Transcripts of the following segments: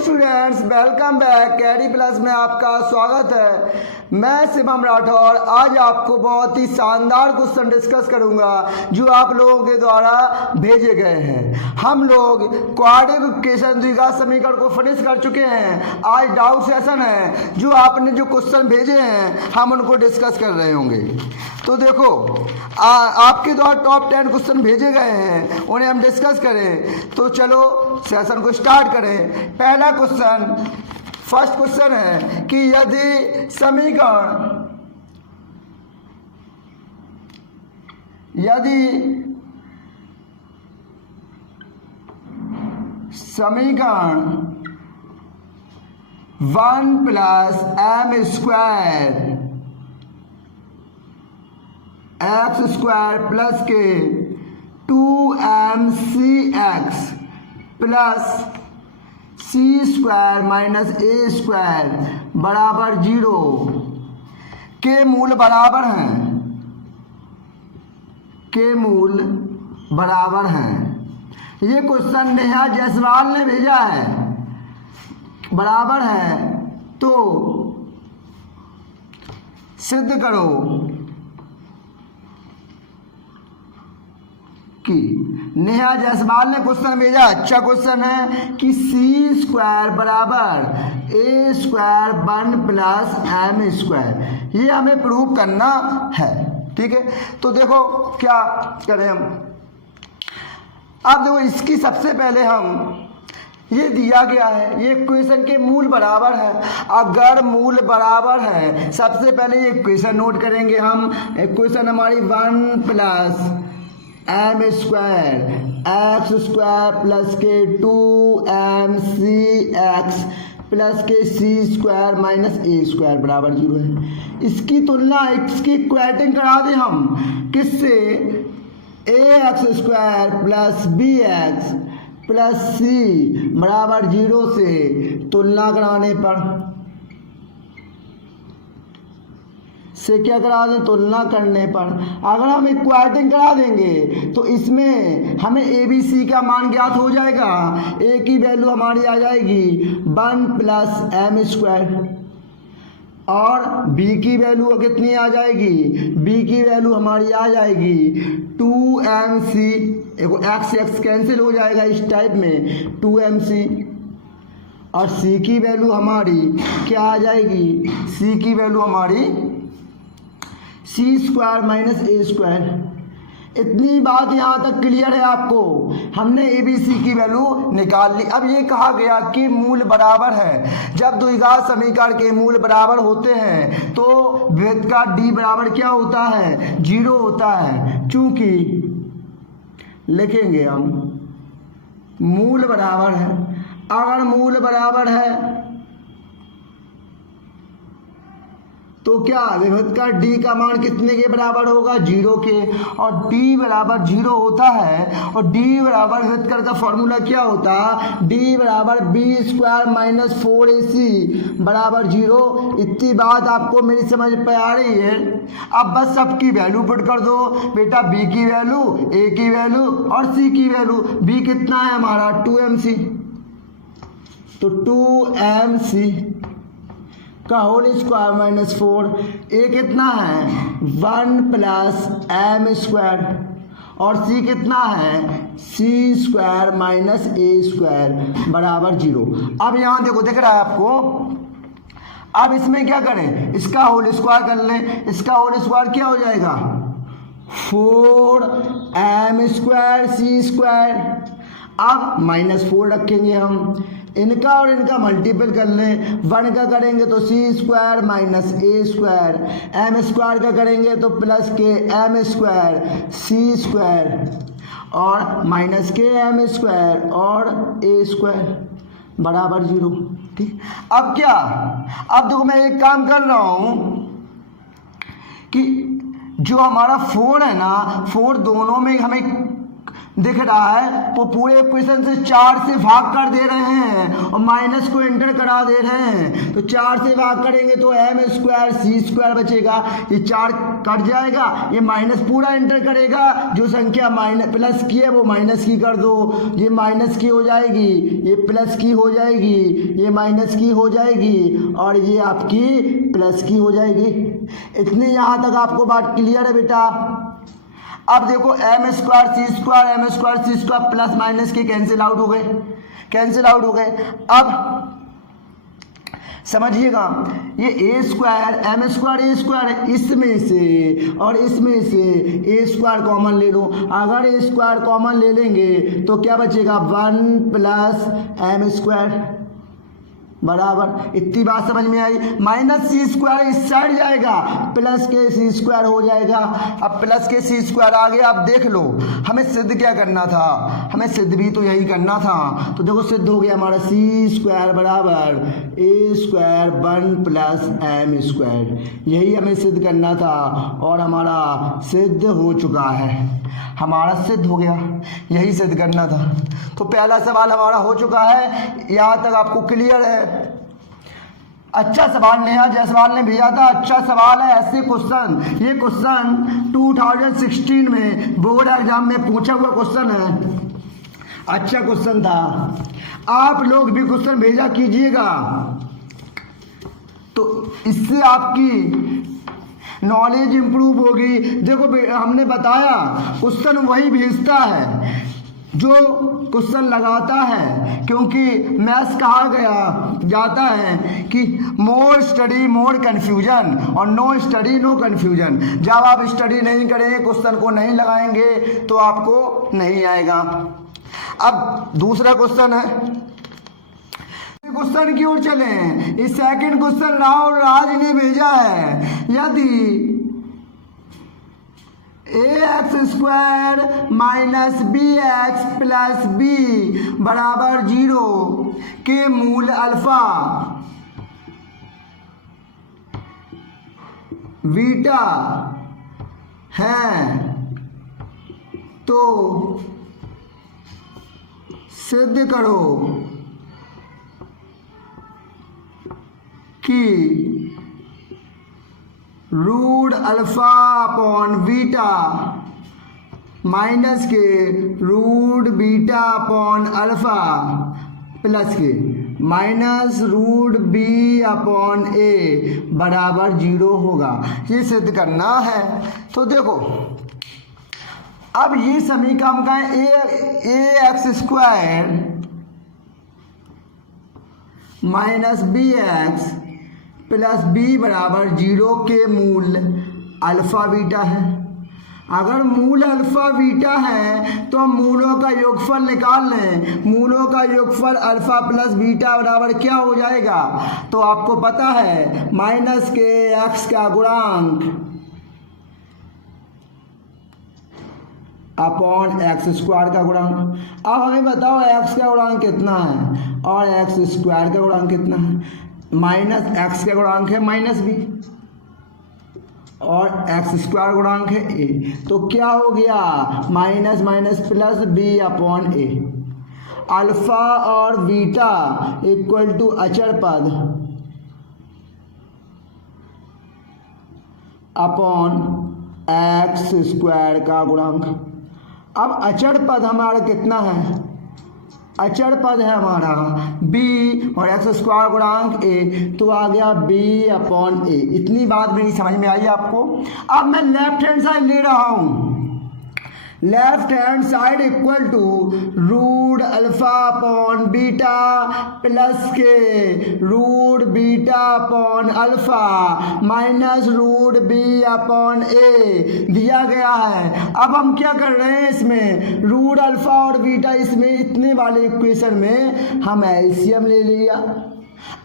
Students, welcome back. KD plus में आपका स्वागत है। मैं शिवम राठौर आज आपको बहुत ही शानदार क्वेश्चन डिस्कस करूंगा जो आप लोगों के द्वारा भेजे गए हैं। हम लोग क्वाड्रेटिक इक्वेशन द्विघात समीकरण को फिनिश कर चुके हैं। आज डाउट सेशन है, जो आपने जो क्वेश्चन भेजे हैं हम उनको डिस्कस कर रहे होंगे। तो देखो, आपके द्वारा टॉप 10 क्वेश्चन भेजे गए हैं, उन्हें हम डिस्कस करें। तो चलो सेशन को स्टार्ट करें। पहला क्वेश्चन, फर्स्ट क्वेश्चन है कि यदि समीकरण 1 plus m square X square plus के 2mcx plus C square minus A square बराबर 0 के मूल बराबर हैं। ये क्वेश्चन नेहा जायसवाल ने भेजा है। बराबर है तो सिद्ध करो कि नेहा जायसवाल ने क्वेश्चन भेजा। अच्छा क्वेश्चन है कि सी स्क्वायर बराबर ए स्क्वायर 1 प्लस एम स्क्वायर, ये हमें प्रूव करना है। ठीक है, तो देखो क्या करें हम। अब देखो, इसकी सबसे पहले हम ये दिया गया है, ये इक्वेशन के मूल बराबर है। अगर मूल बराबर है, सबसे पहले ये इक्वेशन नोट करेंगे हम। इक्वेशन हमारी 1 plus M square X square plus के 2mcx प्लस के C square minus A square बराबर 0 है। इसकी तुलना, इसकी इक्वेटिंग करा दें हम किससे? A X square plus B X plus C बराबर 0 से तुलना कराने पर से क्या करा दें? तुलना करने पर अगर हम इक्वेटिंग करा देंगे तो इसमें हमें ए बी सी का मान ज्ञात हो जाएगा। ए की वैल्यू हमारी आ जाएगी 1 प्लस एम स्क्वायर और बी की वैल्यू कितनी आ जाएगी? बी की वैल्यू हमारी आ जाएगी 2mc। एक्स एक्स कैंसिल हो जाएगा इस टाइप में, 2mc। और सी की वैल्यू हमारी क्या आ जाएगी? सी की वैल्यू हमारी सी स्क्वायर माइनस ए स्क्वायर। इतनी बात यहाँ तक क्लियर है आपको। हमने ए बी सी की वैल्यू निकाल ली। अब ये कहा गया कि मूल बराबर है। जब द्विघात समीकरण के मूल बराबर होते हैं तो विभेद का डी बराबर क्या होता है? 0 होता है। चूंकि लिखेंगे हम मूल बराबर है। अगर मूल बराबर है तो क्या विभेद का डी का मान कितने के बराबर होगा? 0 के। और डी बराबर 0 होता है और डी बराबर विभेद कर का फॉर्मूला क्या होता है? डी बराबर बी स्क्वायर माइनस 4ac बराबर 0। इतनी बात आपको मेरी समझ पे आ रही है। अब बस सबकी वैल्यू पुट कर दो बेटा। बी की वैल्यू, ए की वैल्यू और सी की वैल्यू। बी कितना है हमारा? 2mc, तो 2mc का होल स्क्वायर माइनस 4। ए कितना है? 1 प्लस एम स्क्वायर और सी कितना है? सी स्क्वायर माइनस ए स्क्वायर बराबर 0। अब यहाँ देखो, दिख रहा है आपको। अब इसमें क्या करें? इसका होल स्क्वायर कर लें। इसका होल स्क्वायर क्या हो जाएगा? 4m स्क्वायर सी स्क्वायर। अब -4 रखेंगे हम। इनका और इनका मल्टीपल कर लें। 1 का करेंगे तो सी square minus A square, M square का करेंगे तो प्लस के एम स्क्वायर सी स्क्वायर और माइनस के एम स्क्वायर और ए स्क्वायर बराबर 0। ठीक, अब क्या? अब देखो, मैं एक काम कर रहा हूँ कि जो हमारा 4 है ना, 4 दोनों में हमें दिख रहा है, वो पूरे इक्वेशन से 4 से भाग कर दे रहे हैं और माइनस को एंटर करा दे रहे हैं। तो 4 से भाग करेंगे तो एम स्क्वायर सी स्क्वायर बचेगा, ये 4 कट जाएगा, ये माइनस पूरा एंटर करेगा, जो संख्या माइनस प्लस की है वो माइनस की कर दो, ये माइनस की हो जाएगी, ये प्लस की हो जाएगी, ये माइनस की हो जाएगी और ये आपकी प्लस की हो जाएगी। इतनी यहाँ तक आपको बात क्लियर है बेटा। अब देखो एम स्क्वायर सी स्क्वायर प्लस माइनस के कैंसिल आउट हो गए, कैंसिल आउट हो गए। अब समझिएगा, ये ए स्क्वायर एम स्क्वायर ए स्क्वायर, इसमें से और इसमें से ए स्क्वायर कॉमन ले लो। अगर ए स्क्वायर कॉमन ले लेंगे तो क्या बचेगा, 1 प्लस एम स्क्वायर बराबर, इतनी बात समझ में आई। माइनस सी स्क्वायर इस साइड जाएगा, प्लस के सी स्क्वायर हो जाएगा। अब प्लस के सी स्क्वायर आ गया। अब देख लो हमें सिद्ध क्या करना था, हमें सिद्ध भी तो यही करना था। तो देखो सिद्ध हो गया हमारा सी स्क्वायर बराबर ए स्क्वायर 1 प्लस एम स्क्वायर, यही हमें सिद्ध करना था और हमारा सिद्ध हो चुका है, हमारा सिद्ध हो गया, यही सिद्ध करना था। तो पहला सवाल हमारा हो चुका है, यहाँ तक आपको क्लियर है। अच्छा सवाल नेहा जायसवाल ने भेजा था, अच्छा सवाल है। ऐसे क्वेश्चन, ये क्वेश्चन 2016 में बोर्ड एग्जाम में पूछा हुआ क्वेश्चन है, अच्छा क्वेश्चन था। आप लोग भी क्वेश्चन भेजा कीजिएगा, तो इससे आपकी नॉलेज इंप्रूव होगी। देखो हमने बताया क्वेश्चन वही भेजता है जो क्वेश्चन लगाता है, क्योंकि मैथ्स कहा गया जाता है कि मोर स्टडी मोर कन्फ्यूजन और नो स्टडी नो कन्फ्यूजन। जब आप स्टडी नहीं करेंगे, क्वेश्चन को नहीं लगाएंगे तो आपको नहीं आएगा। अब दूसरा क्वेश्चन है, क्वेश्चन की ओर चले। इस सेकंड क्वेश्चन राहुल राज ने भेजा है, यदि ax square minus B X plus B बराबर 0 के मूल अल्फा बीटा है तो सिद्ध करो कि root alpha upon beta minus K root beta upon alpha plus K minus root B upon A बराबर 0 होगा, ये सिद्ध करना है। तो देखो अब ये समीकरण का A X square minus B X plus B बराबर 0 के मूल अल्फा बीटा है। अगर मूल अल्फा बीटा है तो हम मूलों का योगफल निकाल लें। मूलों का योगफल अल्फा प्लस बीटा बराबर क्या हो जाएगा, तो आपको पता है माइनस के एक्स का गुणांक अपॉन एक्स स्क्वायर का गुणांक। अब हमें बताओ एक्स का गुणांक कितना है और एक्स स्क्वायर का गुणांक कितना है। माइनस एक्स का गुणांक है माइनस बी और एक्स स्क्वायर गुणांक है ए, तो क्या हो गया minus minus plus B upon A. Alpha और बीटा इक्वल टू अचर पद अपॉन एक्स स्क्वायर का गुणांक। अब अचर पद हमारा कितना है, अचर पद है हमारा b और एक्स स्क्वायर गुणांक a, तो आ गया b अपॉन ए। इतनी बात मेरी समझ में आई आपको। अब मैं लेफ्ट हैंड साइड ले रहा हूँ, left hand side equal to root alpha upon beta plus K root beta upon alpha minus root B upon A दिया गया है। अब हम क्या कर रहे हैं, इसमें रूट अल्फा और बीटा, इसमें इतने वाले इक्वेशन में हम एलसीएम ले लिया।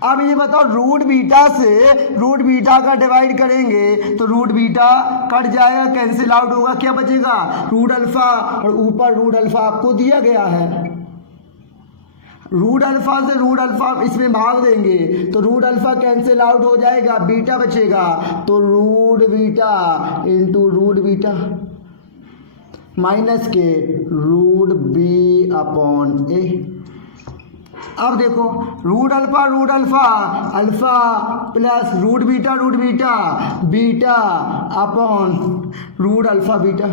अब ये बताओ रूट बीटा से रूट बीटा का डिवाइड करेंगे तो रूट बीटा कट जाएगा, कैंसिल आउट होगा, क्या बचेगा रूट अल्फा और ऊपर रूट अल्फा आपको दिया गया है। रूट अल्फा से रूट अल्फा इसमें भाग देंगे तो रूट अल्फा कैंसिल आउट हो जाएगा, बीटा बचेगा, तो root beta into root beta minus K root root B upon A. अब देखो root alpha alpha plus root beta beta upon root alpha beta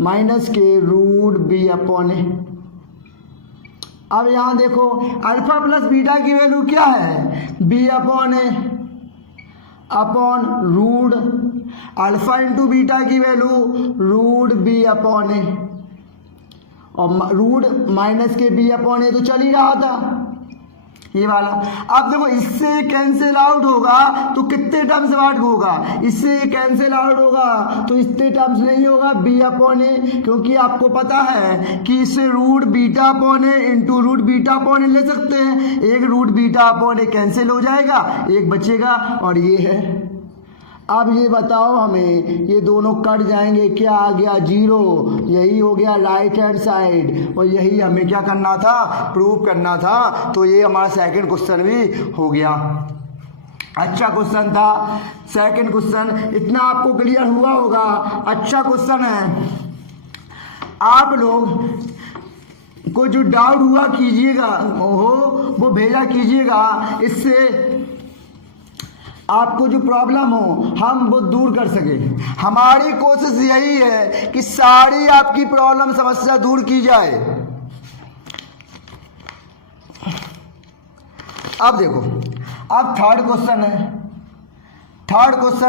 minus K root B upon A. अब यहाँ देखो alpha plus beta की value क्या है, B upon A upon root alpha into beta की value root B upon A, और root minus K B upon A तो चल ही रहा था ये वाला। अब देखो इससे कैंसिल आउट होगा तो कितने टर्म्स आउट होगा, इससे कैंसिल आउट होगा तो इतने टर्म्स नहीं होगा बी अपॉन ए, क्योंकि आपको पता है कि इससे रूट बीटा अपॉन ए इंटू रूट बीटा अपॉन ए ले सकते हैं। एक रूट बीटा अपॉन ए कैंसिल हो जाएगा, एक बचेगा और ये है। अब ये बताओ हमें, ये दोनों कट जाएंगे, क्या आ गया, जीरो। यही हो गया राइट हैंड साइड, और यही हमें क्या करना था, प्रूव करना था। तो ये हमारा सेकंड क्वेश्चन भी हो गया। अच्छा क्वेश्चन था सेकंड क्वेश्चन, इतना आपको क्लियर हुआ होगा। अच्छा क्वेश्चन है, आप लोग को जो डाउट हुआ कीजिएगा वो भेजा कीजिएगा, इससे आपको जो प्रॉब्लम हो हम वो दूर कर सके। हमारी कोशिश यही है कि सारी आपकी प्रॉब्लम समस्या दूर की जाए। अब देखो, अब थर्ड क्वेश्चन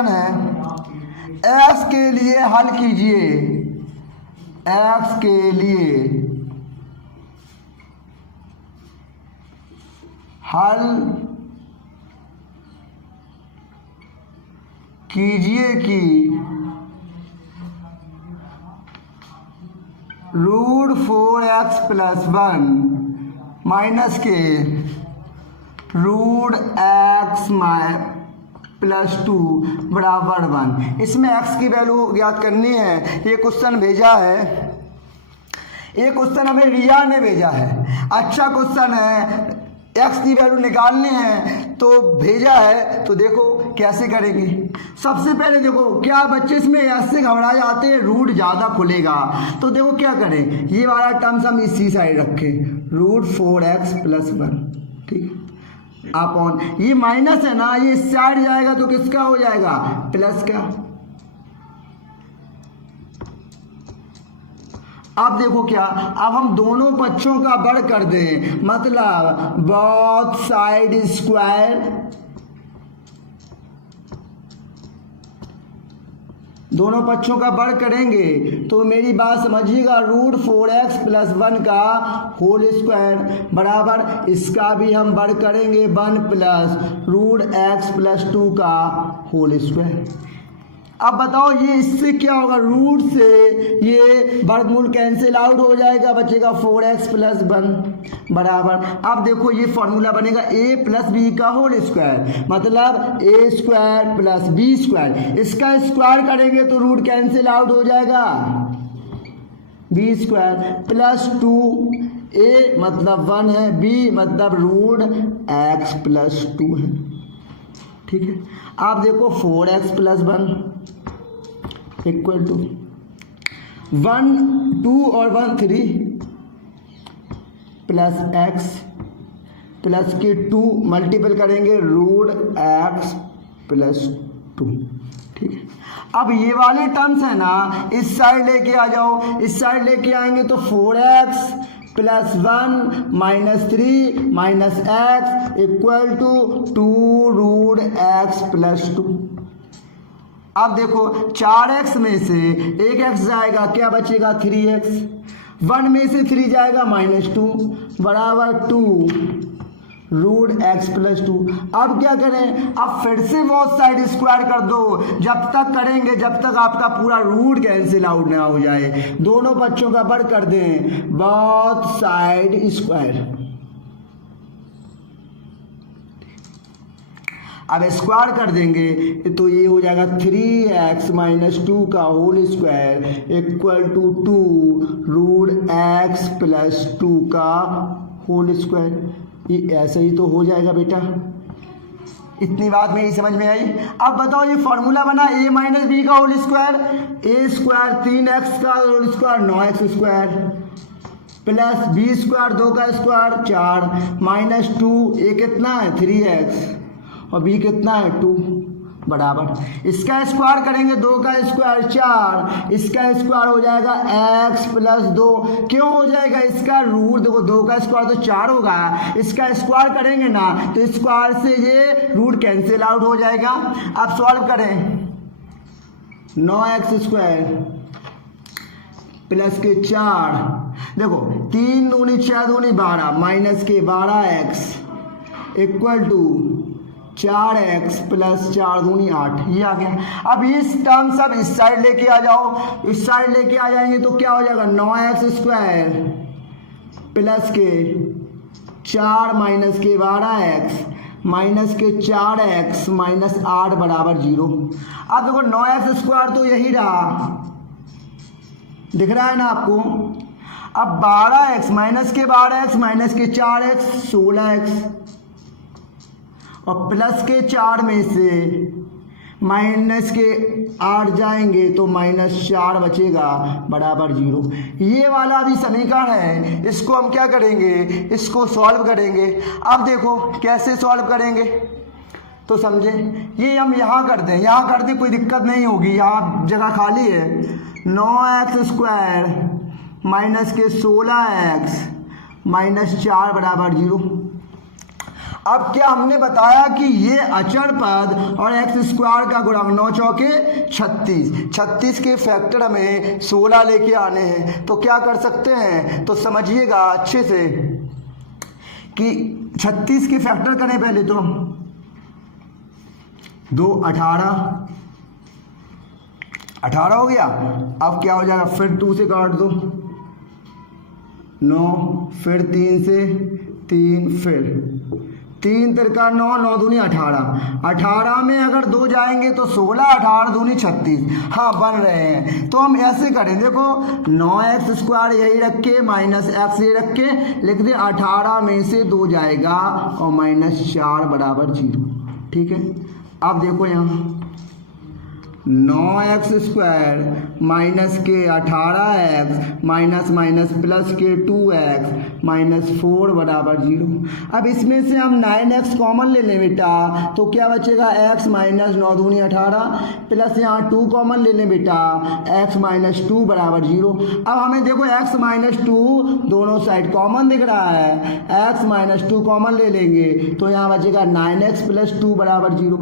है एक्स के लिए हल कीजिए, एक्स के लिए हल कीजिए कि root 4x plus 1 minus K root x plus 2 बराबर 1। इसमें x की वैल्यू ज्ञात करनी है। ये क्वेश्चन भेजा है, ये क्वेश्चन हमें रिया ने भेजा है। अच्छा क्वेश्चन है, x की वैल्यू निकालनी है तो भेजा है। तो देखो कैसे करेंगे। सबसे पहले देखो, क्या बच्चे इसमें ऐसे घबरा जाते हैं रूट ज़्यादा खुलेगा, तो देखो क्या करें, ये वाला टर्म्स हम इसी साइड रखें, रूट 4x प्लस 1, ठीक अपॉन ये माइनस है ना, ये इस साइड जाएगा तो किसका हो जाएगा, प्लस का। अब देखो क्या, अब हम दोनों पक्षों का वर्ग कर दें, मतलब बोथ साइड स्क्वायर, दोनों पक्षों का वर्ग करेंगे तो मेरी बात समझिएगा, रूट 4x प्लस 1 का होल स्क्वायर बराबर इसका भी हम वर्ग करेंगे 1 प्लस रूट x प्लस 2 का होल स्क्वायर। अब बताओ ये इससे क्या होगा, रूट से ये वर्गमूल कैंसिल आउट हो जाएगा, बचेगा 4x प्लस 1 बराबर। अब देखो ये फॉर्मूला बनेगा a प्लस बी का होल स्क्वायर, मतलब a square plus B square. इसका स्क्वायर करेंगे तो रूट कैंसिल आउट हो जाएगा, बी स्क्वायर प्लस 2a मतलब 1 है, b मतलब रूट x प्लस 2 है, ठीक है। आप देखो 4x प्लस 1 इक्वल टू 1 2 और 1 3 प्लस x प्लस के 2 मल्टीपल करेंगे रूट x प्लस 2, ठीक है। अब ये वाले टर्म्स है ना, इस साइड लेके आ जाओ, इस साइड लेके आएंगे तो 4x plus 1 minus 3 minus x equal to 2 root x plus 2। अब देखो 4x में से एक x जाएगा, क्या बचेगा 3x, 1 में से 3 जाएगा -2 बराबर 2 रूट x प्लस 2। अब क्या करें, अब फिर से बोथ साइड स्क्वायर कर दो, जब तक करेंगे जब तक आपका पूरा रूट कैंसिल आउट ना हो जाए। दोनों बच्चों का वर्ग कर दें, बोथ साइड स्क्वायर। अब स्क्वायर कर देंगे तो ये हो जाएगा 3x माइनस 2 का whole square equal to 2 root x plus 2 का होल स्क्वायर। ये ऐसे ही तो हो जाएगा बेटा, इतनी बात मेरी समझ में आई। अब बताओ ये फॉर्मूला बना a माइनस बी का whole square, a square 3x का whole square 9x square plus B square 2 का स्क्वायर 4 माइनस 2, a कितना है 3x और b कितना है 2 बराबर इसका स्क्वायर करेंगे 2 का स्क्वायर 4, इसका स्क्वायर हो जाएगा x प्लस 2। क्यों हो जाएगा? इसका रूट देखो 2 का स्क्वायर तो 4 होगा, इसका स्क्वायर करेंगे ना तो स्क्वायर से ये रूट कैंसिल आउट हो जाएगा। अब सॉल्व करें 9x स्क्वायर प्लस के 4, देखो 3 दूनी 6 दूनी 12 माइनस के 12x equal to 4x plus 4 दूनी 8, ये आ गया। अब इस टर्म सब इस साइड लेके आ जाओ, इस साइड लेके आ जाएंगे तो क्या हो जाएगा 9x स्क्वायर प्लस के 4 माइनस के 12x माइनस के 4x माइनस 8 बराबर 0। अब देखो 9x स्क्वायर तो यही रहा, दिख रहा है ना आपको। अब 12x माइनस के 12x माइनस के 4x 16x और प्लस के 4 में से माइनस के 8 जाएंगे तो माइनस 4 बचेगा बराबर 0। ये वाला भी समीकरण है, इसको हम क्या करेंगे, इसको सॉल्व करेंगे। अब देखो कैसे सॉल्व करेंगे तो समझे, ये हम यहाँ कर दें, यहाँ कर दें कोई दिक्कत नहीं होगी, यहाँ जगह खाली है। 9x स्क्वायर माइनस के 16x माइनस 4 बराबर 0। अब क्या हमने बताया कि ये अचर पद और x स्क्वायर का गुणांक 9 चौके 36 के फैक्टर हमें 16 लेके आने हैं। तो क्या कर सकते हैं, तो समझिएगा अच्छे से कि 36 के फैक्टर करें पहले तो 2 18 हो गया। अब क्या हो जाएगा, फिर 2 से काट दो 9, फिर 3 से 3, फिर 3 तिरका 9, 9 दूनी 18 में अगर 2 जाएंगे तो 16, 18 दूनी 36। हाँ बन रहे हैं। तो हम ऐसे करें, देखो 9x स्क्वायर यही रख के माइनस x ये रख के लिख दें 18 में से 2 जाएगा और माइनस 4 बराबर 0। ठीक है। अब देखो यहाँ 9x स्क्वायर माइनस के 18x माइनस माइनस प्लस के 2x माइनस 4 बराबर 0। अब इसमें से हम 9x कॉमन ले लें बेटा तो क्या बचेगा, x माइनस 9 दूनी 18 प्लस यहाँ 2 कॉमन ले लें बेटा, x माइनस 2 बराबर 0। अब हमें देखो x माइनस 2 दोनों साइड कॉमन दिख रहा है, x माइनस 2 कॉमन ले लेंगे तो यहाँ बचेगा 9x प्लस 2 बराबर 0।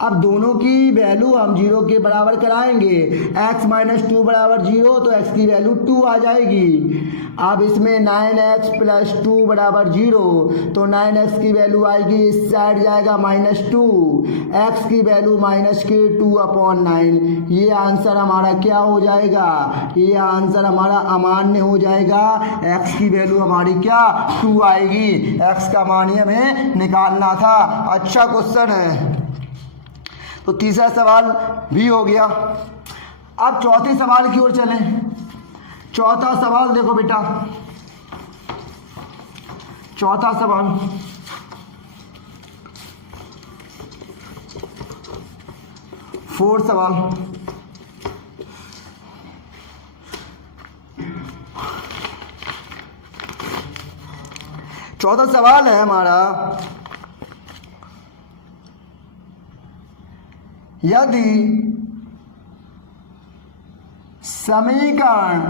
अब दोनों की वैल्यू हम 0 के बराबर कराएंगे, x माइनस 2 बराबर 0 तो x की वैल्यू 2 आ जाएगी। अब इसमें 9x प्लस 2 बराबर 0 तो 9x की वैल्यू आएगी, इस साइड जाएगा माइनस 2, x की वैल्यू माइनस के 2/9। ये आंसर हमारा क्या हो जाएगा, ये आंसर हमारा अमान्य हो जाएगा। x की वैल्यू हमारी क्या 2 आएगी, x का मान हमें निकालना था। अच्छा क्वेश्चन है। तो तीसरा सवाल भी हो गया। अब चौथे सवाल की ओर चलें। चौथा सवाल देखो बेटा, चौथा सवाल फोर्थ सवाल। चौथा सवाल है हमारा, यदि समीकरण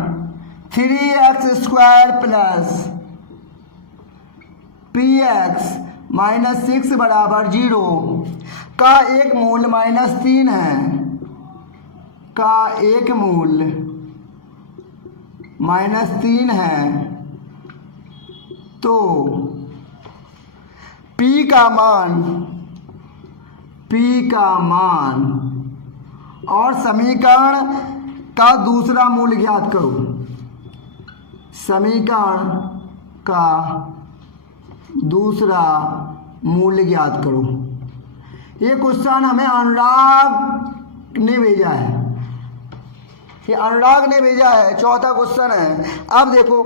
3x square plus px minus 6 बराबर 0 का एक मूल माइनस 3 है, का एक मूल माइनस 3 है, तो p का मान और समीकरण का दूसरा मूल ज्ञात करो। समीकरण का दूसरा मूल्य ज्ञात करो। ये क्वेश्चन हमें अनुराग ने भेजा है। ये अनुराग ने भेजा है, चौथा क्वेश्चन है। अब देखो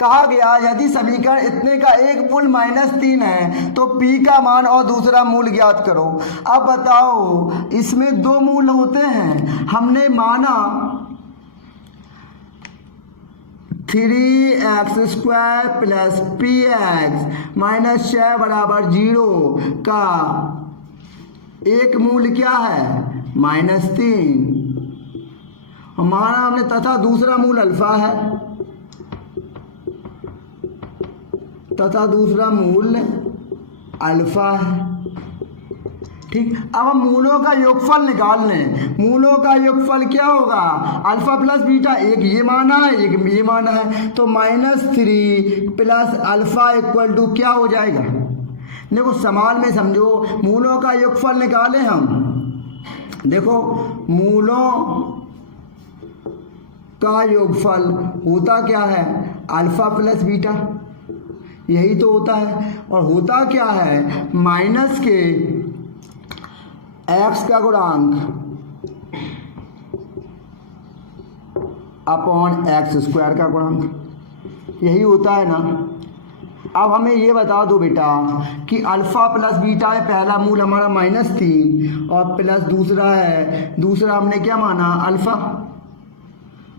कहा गया यदि समीकरण इतने का एक मूल -3 है तो p का मान और दूसरा मूल ज्ञात करो। अब बताओ इसमें दो मूल होते हैं, हमने माना 3x² प्लस px माइनस 6 बराबर 0 का एक मूल क्या है -3, माना हमने, तथा दूसरा मूल अल्फा है, तथा दूसरा मूल अल्फा है। ठीक, अब हम मूलों का योगफल निकाल लें। मूलों का योगफल क्या होगा, अल्फा प्लस बीटा, एक ये माना है एक ये माना है, तो -3 प्लस अल्फा इक्वल टू क्या हो जाएगा। देखो सवाल में समझो, मूलों का योगफल निकालें हम। देखो मूलों का योगफल होता क्या है, अल्फा प्लस बीटा, यही तो होता है। और होता क्या है, माइनस के x का गुणांक अपॉन x² का गुणांक, यही होता है ना। अब हमें ये बता दो बेटा कि अल्फा प्लस बीटा है, पहला मूल हमारा -3 और प्लस दूसरा है, दूसरा हमने क्या माना अल्फा,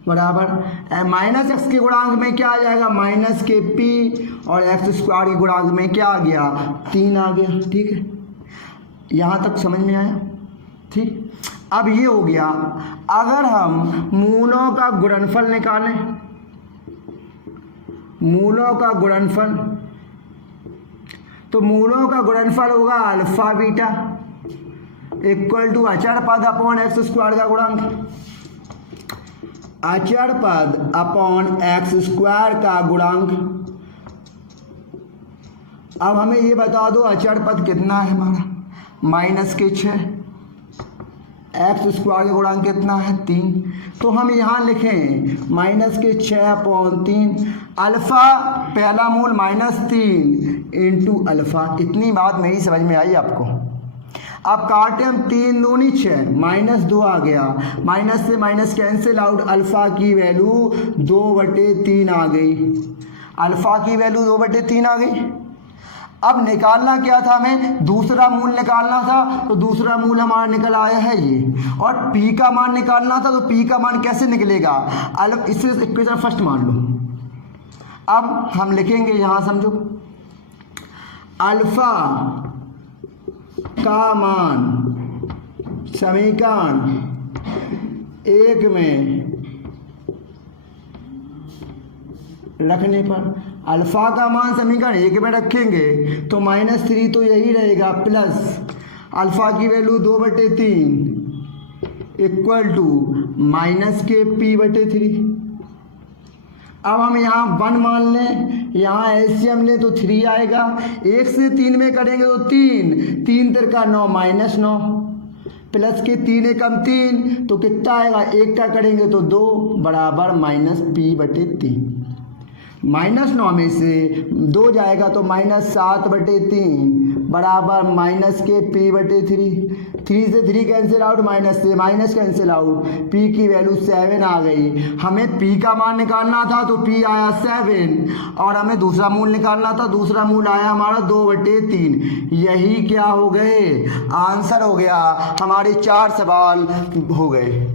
बराबर -x के गुणांक में क्या आ जाएगा -kp और x² के गुणांक में क्या आ गया 3 आ गया। ठीक है, यहाँ तक समझ में आया। ठीक, अब ये हो गया। अगर हम मूलों का गुणनफल निकालें, मूलों का गुणनफल, तो मूलों का गुणनफल होगा अल्फा बीटा इक्वल टू अचर पद अपॉन x² का गुणांक, अचर पद अपॉन x² का गुणांक। अब हमें ये बता दो अचर पद कितना है हमारा -6, x² का गुणांक कितना है 3, तो हम यहाँ लिखें -6 अपॉन 3, अल्फा पहला मूल -3 इंटू अल्फा। इतनी बात मेरी समझ में आई आपको। अब काटे हम 3 दूनी 6, -2 आ गया, माइनस से माइनस कैंसिल आउट, अल्फा की वैल्यू 2/3 आ गई, अल्फा की वैल्यू 2/3 आ गई। अब निकालना क्या था, हमें दूसरा मूल निकालना था, तो दूसरा मूल हमारा निकल आया है ये। और p का मान निकालना था, तो p का मान कैसे निकलेगा, इससे इक्वेशन फर्स्ट मान लो। अब हम लिखेंगे यहाँ समझो, अल्फा का मान समीकरण 1 में रखने पर, अल्फा का मान समीकरण 1 में रखेंगे तो -3 तो यही रहेगा, प्लस अल्फा की वैल्यू 2/3 इक्वल टू -kp/3। अब हम यहाँ 1 मान लें, यहाँ एलसीएम लें तो 3 आएगा, 1 से 3 में करेंगे तो 3, 3 तिरका 9 -9, प्लस के 3 एकम 3 तो कितना आएगा, 1 का करेंगे तो 2 बराबर -p/3। -9 में से 2 जाएगा तो -7/3 बराबर -kp/3। 3 से 3 कैंसिल आउट, माइनस से माइनस कैंसिल आउट, p की वैल्यू 7 आ गई। हमें p का मान निकालना था तो p आया 7, और हमें दूसरा मूल निकालना था, दूसरा मूल आया हमारा 2/3। यही क्या हो गए, आंसर हो गया। हमारे 4 सवाल हो गए।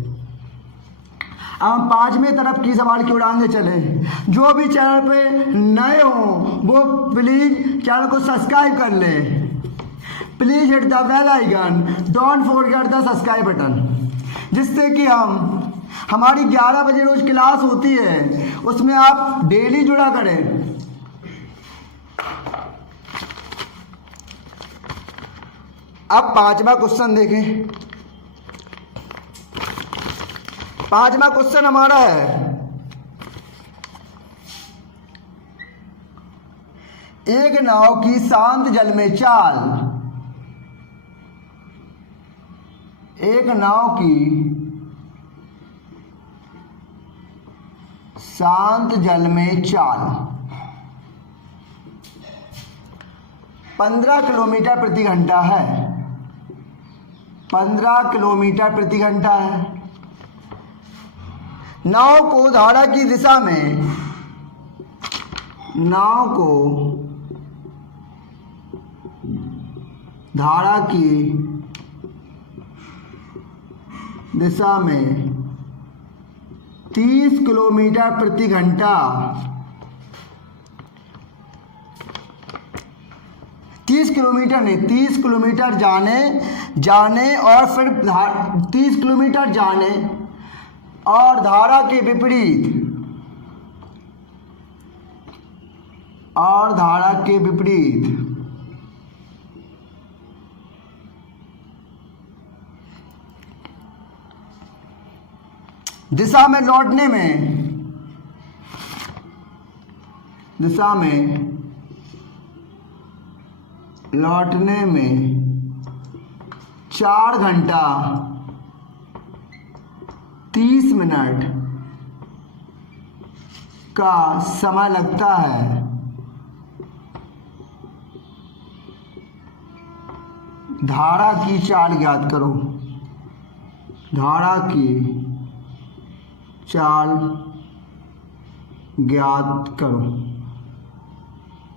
अब हम 5वें तरफ की सवाल की उड़ान से चले। जो भी चैनल पे नए हो वो प्लीज चैनल को सब्सक्राइब कर लें, please hit the bell icon, don't forget the subscribe button, जिससे कि हमारी 11 बजे रोज क्लास होती है, उसमें आप डेली जुड़ा करें। अब 5वां क्वेश्चन देखें। 5वां क्वेश्चन हमारा है, एक नाव की शांत जल में चाल, एक नाव की शांत जल में चाल 15 किलोमीटर प्रति घंटा है, 15 किलोमीटर प्रति घंटा है। नाव को धारा की दिशा में, नाव को धारा की दिशा में 30 किलोमीटर प्रति घंटा, 30 किलोमीटर नहीं, 30 किलोमीटर जाने और फिर 30 किलोमीटर जाने और धारा के विपरीत, और धारा के विपरीत दिशा में लौटने में, दिशा में लौटने में 4 घंटा 30 मिनट का समय लगता है। धारा की चाल ज्ञात करो, धारा की चाल ज्ञात करो।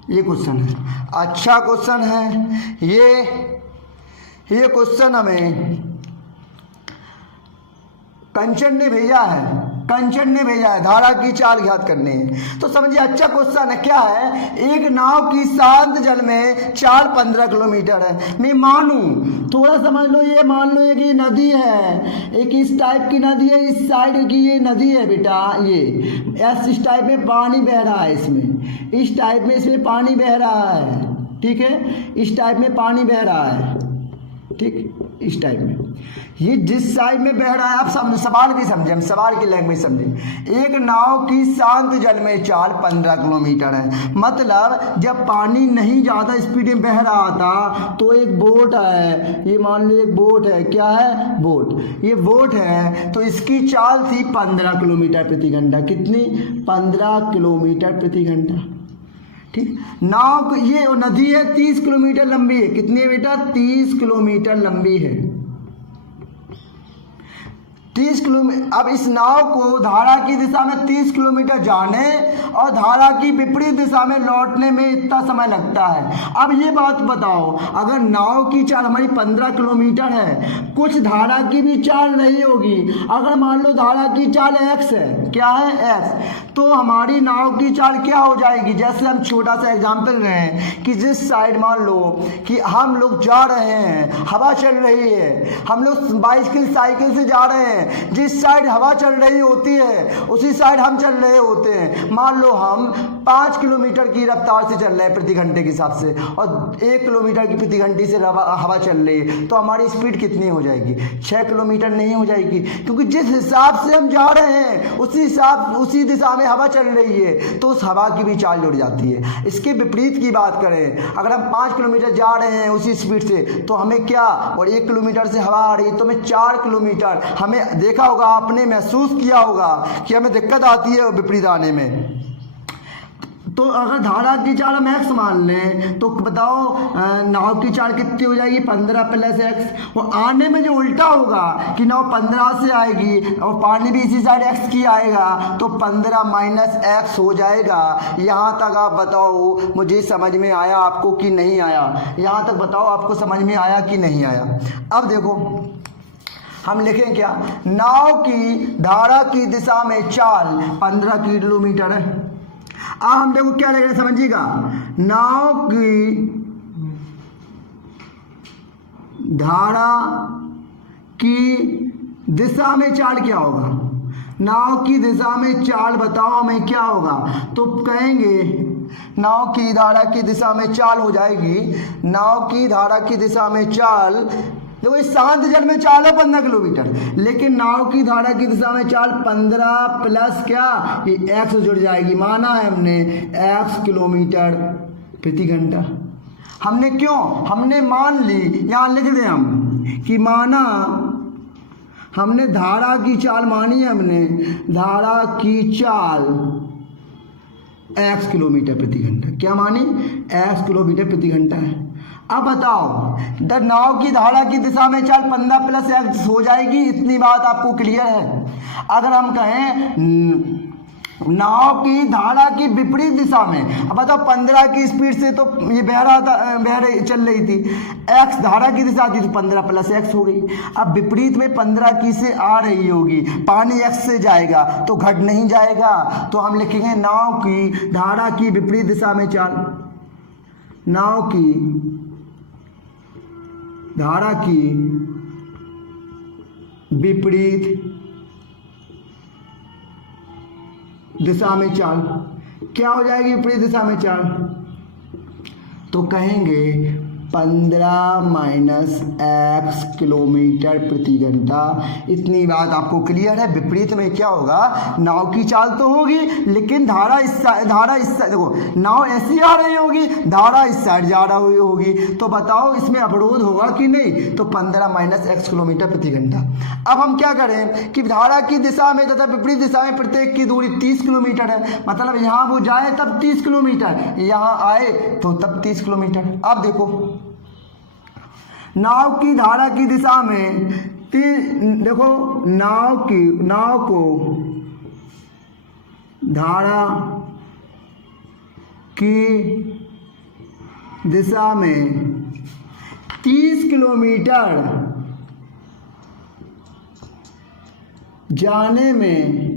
ये क्वेश्चन है, अच्छा क्वेश्चन है ये क्वेश्चन हमें कंचन ने भेजा है, कंचन ने भेजा है धारा की चाल ज्ञात करने है। तो समझिए अच्छा क्वेश्चन है। क्या है, एक नाव की शांत जल में चाल 15 किलोमीटर है। मैं मानूं, थोड़ा समझ लो, ये मान लो एक ये नदी है, एक इस टाइप की नदी है, इस साइड की ये नदी है बेटा, ये इस टाइप में पानी बह रहा है, इसमें इस टाइप में इसमें पानी बह रहा है, ठीक है, इस टाइप में पानी बह रहा है, ठीक, इस टाइप में ये जिस साइड में बह रहा है। आप समझ, सवाल भी समझे, हम सवाल की लैंग्वेज समझे। एक नाव की शांत जल में चाल 15 किलोमीटर है, मतलब जब पानी नहीं ज़्यादा स्पीड में बह रहा था तो एक बोट है, ये मान लो एक बोट है, क्या है, बोट, ये बोट है, तो इसकी चाल थी 15 किलोमीटर प्रति घंटा। कितनी, 15 किलोमीटर प्रति घंटा, ठीक। नाव ये नदी है 30 किलोमीटर लंबी है, कितनी है बेटा, 30 किलोमीटर लंबी है, 30 किलोमीटर। अब इस नाव को धारा की दिशा में 30 किलोमीटर जाने और धारा की विपरीत दिशा में लौटने में इतना समय लगता है। अब ये बात बताओ, अगर नाव की चाल हमारी 15 किलोमीटर है, कुछ धारा की भी चाल रही होगी, अगर मान लो धारा की चाल x है, क्या है, x, तो हमारी नाव की चाल क्या हो जाएगी। जैसे हम छोटा सा एग्जाम्पल रहे हैं कि जिस साइड मान लो कि हम लोग जा रहे हैं, हवा चल रही है, हम लोग बाइसिकल साइकिल से जा रहे हैं, जिस साइड हवा चल रही होती है उसी साइड हम चल रहे होते हैं। मान लो हम 5 किलोमीटर की रफ्तार से चल रहे हैं प्रति घंटे के हिसाब से, और 1 किलोमीटर की प्रति घंटे से हवा चल रही है, तो हमारी स्पीड कितनी हो जाएगी, 6 किलोमीटर नहीं हो जाएगी, क्योंकि जिस हिसाब से हम जा रहे हैं उसी दिशा में हवा चल रही है, तो उस हवा की भी चाल जुड़ जाती है। इसके विपरीत की बात करें, अगर हम 5 किलोमीटर जा रहे हैं उसी स्पीड से, तो हमें क्या, और 1 किलोमीटर से हवा आ रही है तो हमें 4 किलोमीटर, हमें देखा होगा, आपने महसूस किया होगा कि हमें दिक्कत आती है विपरीत आने में। तो अगर धारा की चाल हम x मान लें तो बताओ नाव की चाल कितनी हो जाएगी, 15 प्लस x। और आने में जो उल्टा होगा कि नाव 15 से आएगी और पानी भी इसी साइड x की आएगा, तो 15 माइनस x हो जाएगा। यहाँ तक आप बताओ मुझे समझ में आया आपको कि नहीं आया, यहाँ तक बताओ आपको समझ में आया कि नहीं आया। अब देखो हम लिखें क्या, नाव की धारा की दिशा में चाल 15 किलोमीटर है। अब हम देखो क्या लिख रहे हैं, समझिएगा, नाव की धारा की दिशा में चाल क्या होगा, नाव की दिशा में चाल बताओ हमें क्या होगा। तो कहेंगे नाव की धारा की दिशा में चाल हो जाएगी, नाव की धारा की दिशा में चाल, देखो इस शांत जल में चाल है 15 किलोमीटर, लेकिन नाव की धारा की दिशा में चाल 15 प्लस क्या, ये x जुड़ जाएगी, माना है हमने x किलोमीटर प्रति घंटा। हमने क्यों, हमने मान ली, यहाँ लिख दें हम कि माना, हमने धारा की चाल मानी है, हमने धारा की चाल x किलोमीटर प्रति घंटा, क्या मानी, x किलोमीटर प्रति घंटा है। अब बताओ नाव की धारा की दिशा में चाल 15 प्लस एक्स हो जाएगी, इतनी बात आपको क्लियर है। अगर हम कहें नाव की धारा की विपरीत दिशा में, अब बताओ 15 की स्पीड से तो ये चल रही थी, एक्स धारा की दिशा थी तो 15 प्लस एक्स हो गई। अब विपरीत में 15 की से आ रही होगी, पानी एक्स से जाएगा तो घट नहीं जाएगा, तो हम लिखेंगे नाव की धारा की विपरीत दिशा में चाल, नाव की धारा की विपरीत दिशा में चाल। क्या हो जाएगी विपरीत दिशा में चाल? तो कहेंगे 15 माइनस एक्स किलोमीटर प्रति घंटा। इतनी बात आपको क्लियर है। विपरीत में क्या होगा, नाव की चाल तो होगी लेकिन धारा इस देखो नाव ऐसी आ रही होगी, धारा इस साइड जा रही होगी, तो बताओ इसमें अवरोध होगा कि नहीं? तो 15 माइनस एक्स किलोमीटर प्रति घंटा। अब हम क्या करें कि धारा की दिशा में तथा विपरीत दिशा में प्रत्येक की दूरी 30 किलोमीटर है, मतलब यहाँ वो जाए तब 30 किलोमीटर, यहाँ आए तो तब 30 किलोमीटर। अब देखो नाव की धारा की दिशा में देखो नाव को धारा की दिशा में 30 किलोमीटर जाने में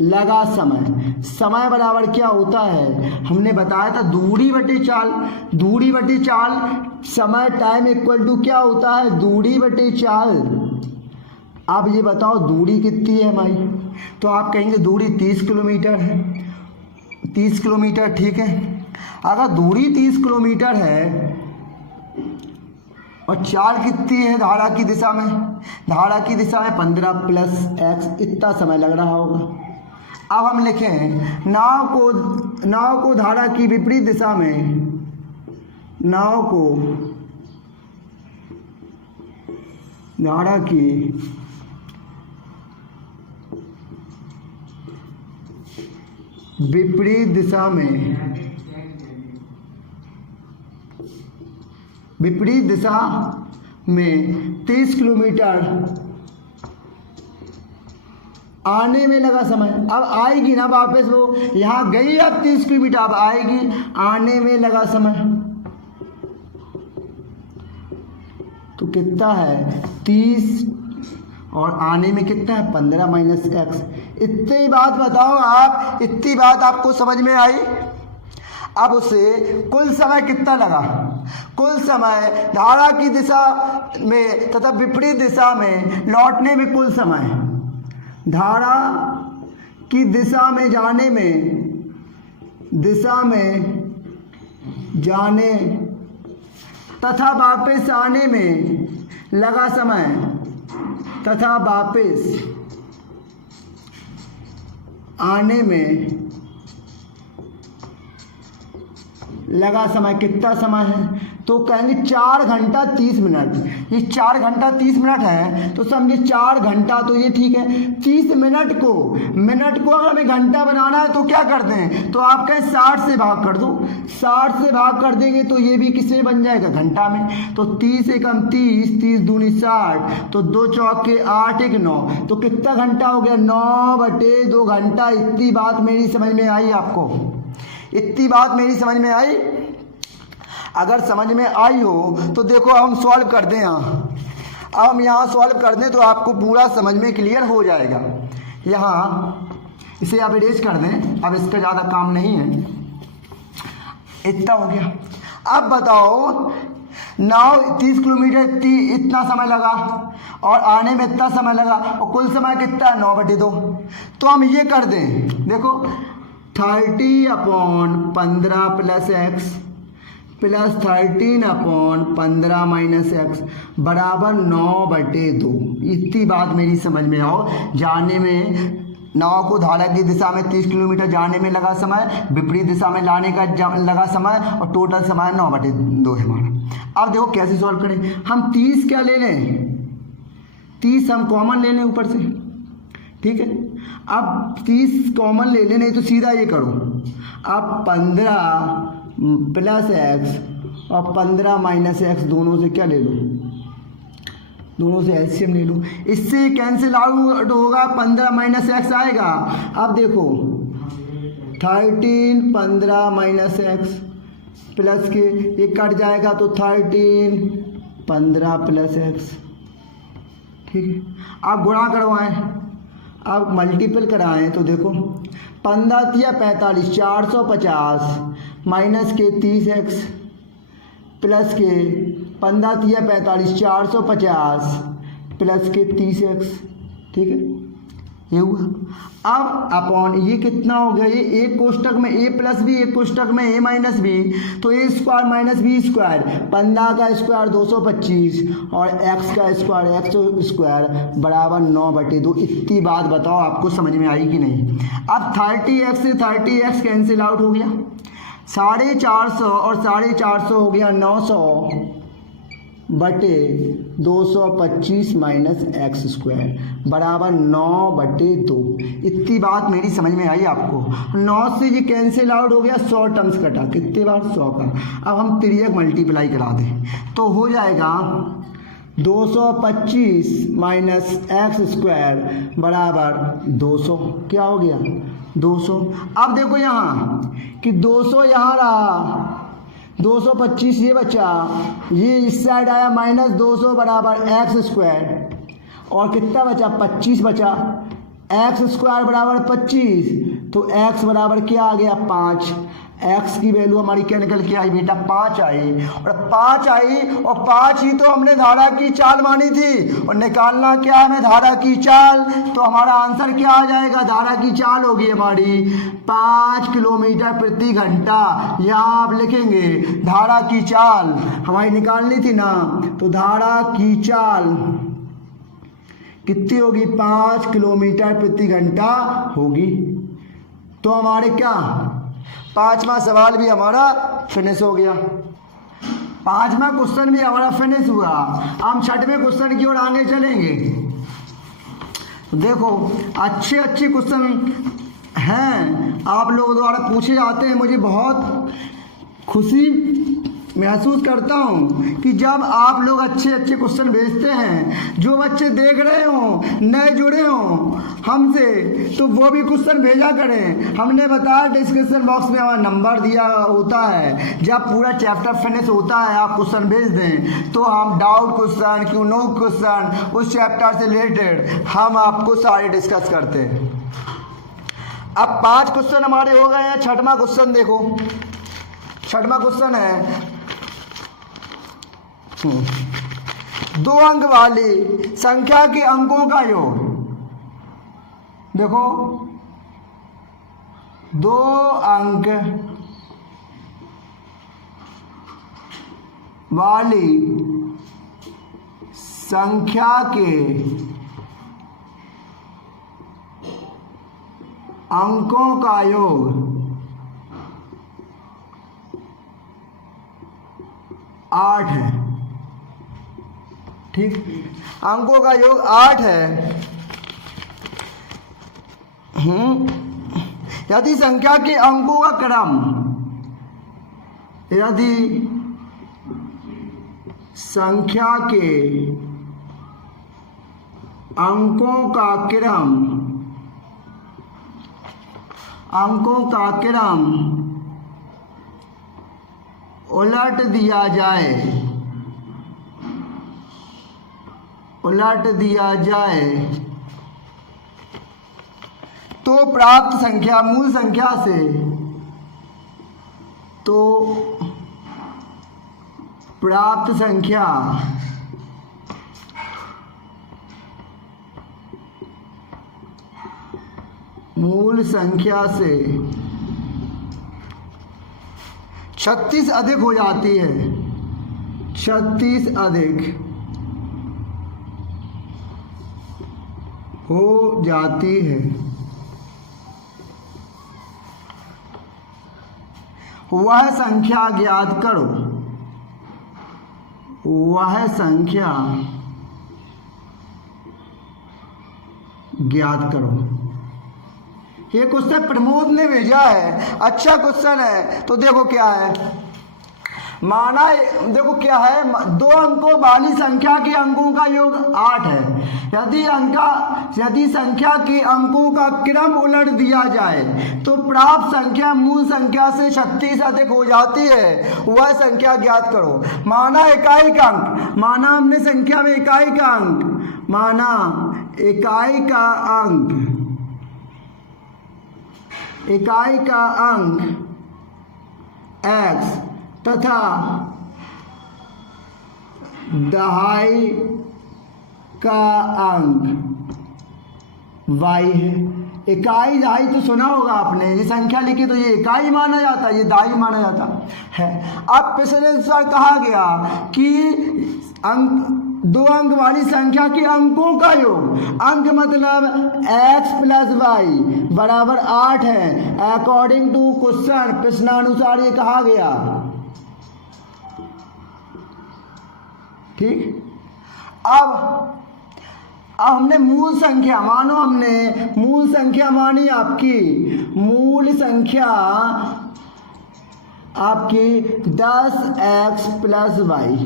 लगा समय बराबर क्या होता है, हमने बताया था दूरी बटे चाल, समय टाइम इक्वल टू क्या होता है, दूरी बटे चाल। अब ये बताओ दूरी कितनी है हमारी, तो आप कहेंगे दूरी 30 किलोमीटर है, 30 किलोमीटर ठीक है। अगर दूरी 30 किलोमीटर है और चाल कितनी है धारा की दिशा में, धारा की दिशा में 15 प्लस एक्स, इतना समय लग रहा होगा। अब हम लिखें नाव को धारा की विपरीत दिशा में, नाव को धारा की विपरीत दिशा में 30 किलोमीटर आने में लगा समय। अब आएगी ना वापस, वो यहाँ गई अब 30 किलोमीटर, अब आएगी, आने में लगा समय तो कितना है 30 और आने में कितना है 15 माइनस एक्स। इतनी बात बताओ आप, इतनी बात आपको समझ में आई? अब उसे कुल समय कितना लगा, कुल समय धारा की दिशा में तथा विपरीत दिशा में लौटने में कुल समय, धारा की दिशा में जाने तथा वापस आने में लगा समय, तथा वापस आने में लगा समय कितना समय है, तो कहेंगे 4 घंटा 30 मिनट। ये 4 घंटा 30 मिनट है तो समझिए 4 घंटा, तो ये ठीक है। 30 मिनट को अगर हमें घंटा बनाना है तो क्या करते हैं, तो आप कहें 60 से भाग कर दो, 60 से भाग कर देंगे तो ये भी किसमें बन जाएगा, घंटा में। तो 30 एकम 30, 30 दूनी 60, तो 2 चौके 8 एक 9, तो कितना घंटा हो गया 9/2 घंटा। इतनी बात मेरी समझ में आई आपको, इतनी बात मेरी समझ में आई? अगर समझ में आई हो तो देखो हम सॉल्व कर दें यहाँ। अब हम यहाँ सॉल्व कर दें तो आपको पूरा समझ में क्लियर हो जाएगा। यहाँ इसे आप इरेज कर दें, अब इसका ज़्यादा काम नहीं है, इतना हो गया। अब बताओ नाव 30 किलोमीटर इतना समय लगा और आने में इतना समय लगा और कुल समय कितना है 9/2। तो हम ये कर दें, देखो 30/15 plus x plus 13/15 minus x बराबर 9/2। इतनी बात मेरी समझ में आओ। जाने में नाव को धारा की दिशा में 30 किलोमीटर जाने में लगा समय, विपरीत दिशा में लाने का लगा समय, और टोटल समय 9/2 है हमारा। अब देखो कैसे सॉल्व करें। हम 30 क्या ले लें, 30 हम कॉमन ले लें ऊपर से, ठीक है। अब 30 कॉमन ले लें, नहीं तो सीधा ये करो, अब 15 प्लस एक्स और 15 माइनस एक्स दोनों से क्या ले लो, दोनों से एलसीएम ले लो। इससे कैंसिल आउट होगा, 15 माइनस एक्स आएगा। अब देखो 13 15 माइनस एक्स प्लस के ये कट जाएगा तो 13 15 प्लस एक्स। ठीक है, आप गुणा करवाएं, आप मल्टीपल कराएं तो देखो 15 तिया 45 450 माइनस के 30 एक्स प्लस के 15 तिया 45 450 प्लस के 30 एक्स। ठीक है, ये हुआ। अब अपॉन ये कितना हो गया, ये एक कोष्टक में ए प्लस बी, एक कोष्टक में ए माइनस बी, तो ए स्क्वायर माइनस बी स्क्वायर, 15 का स्क्वायर 225 और एक्स का स्क्वायर एक्स स्क्वायर बराबर 9/2। इतनी बात बताओ आपको समझ में आई कि नहीं। अब 30x से 30x कैंसिल आउट हो गया, 450 और 450 हो गया 900/225 माइनस एक्स स्क्वायर बराबर 9/2। इतनी बात मेरी समझ में आई आपको। 9 से ये कैंसिल आउट हो गया, 100 टर्म्स कटा, कितने बार 100 का। अब हम 3x मल्टीप्लाई करा दें तो हो जाएगा 225 माइनस एक्स स्क्वायर बराबर 200। क्या हो गया 200। अब देखो यहाँ कि 200 यहाँ रहा, 225 ये बचा, ये इस साइड आया माइनस 200 बराबर एक्स स्क्वायर, और कितना बचा 25 बचा, एक्स स्क्वायर बराबर 25, तो एक्स बराबर क्या आ गया 5। एक्स की वैल्यू हमारी क्या निकल के आई बेटा 5 आई, और 5 आई, और 5 ही तो हमने धारा की चाल मानी थी, और निकालना क्या है हमें धारा की चाल। तो हमारा आंसर क्या आ जाएगा, धारा की चाल होगी हमारी 5 किलोमीटर प्रति घंटा। यहाँ आप लिखेंगे धारा की चाल हमारी निकालनी थी ना, तो धारा की चाल कितनी होगी 5 किलोमीटर प्रति घंटा होगी। तो हमारे क्या 5वां सवाल भी हमारा फिनिश हो गया, 5वां क्वेश्चन भी हमारा फिनिश हुआ। हम 6वें क्वेश्चन की ओर आगे चलेंगे। देखो अच्छे क्वेश्चन हैं आप लोगों द्वारा पूछे जाते हैं। मुझे बहुत खुशी महसूस करता हूँ कि जब आप लोग अच्छे क्वेश्चन भेजते हैं, जो बच्चे देख रहे हों नए जुड़े हों हमसे, तो वो भी क्वेश्चन भेजा करें। हमने बताया डिस्क्रिप्शन बॉक्स में हमारा नंबर दिया होता है, जब पूरा चैप्टर फिनिश होता है आप क्वेश्चन भेज दें तो हम डाउट क्वेश्चन क्यों नो क्वेश्चन उस चैप्टर से रिलेटेड हम आपको सारे डिस्कस करते हैं। अब 5 क्वेश्चन हमारे हो गए हैं। 6वां क्वेश्चन देखो, 6वां क्वेश्चन है 2 अंक वाली संख्या के अंकों का योग। देखो 2 अंक वाली संख्या के अंकों का योग 8 है। ठीक, अंकों का योग 8 है। यदि संख्या के अंकों का क्रम, यदि संख्या के अंकों का क्रम उलट दिया जाए तो प्राप्त संख्या मूल संख्या से, तो प्राप्त संख्या मूल संख्या से 36 अधिक हो जाती है। 36 अधिक हो जाती है। वह संख्या ज्ञात करो, वह संख्या ज्ञात करो। ये क्वेश्चन प्रमोद ने भेजा है, अच्छा क्वेश्चन है। तो देखो क्या है, माना देखो क्या है, दो अंकों वाली संख्या के अंकों का योग 8 है। यदि संख्या के अंकों का क्रम उलट दिया जाए तो प्राप्त संख्या मूल संख्या से 36 अधिक हो जाती है, वह संख्या ज्ञात करो। माना इकाई का अंक, माना हमने संख्या में इकाई का अंक, माना इकाई का अंक, इकाई का अंक x तथा दहाई का अंक y है। इकाई दहाई तो सुना होगा आपने, ये संख्या लिखी तो ये इकाई माना जाता है, ये दहाई माना जाता है। अब पिछले अनुसार कहा गया कि अंक, दो अंक वाली संख्या के अंकों का योग, अंक मतलब x प्लस वाई बराबर 8 है। अकॉर्डिंग टू क्वेश्चन, प्रश्नानुसार ये कहा गया। ठीक, अब हमने मूल संख्या, मानो हमने मूल संख्या मानी आपकी, मूल संख्या आपकी 10x प्लस वाई,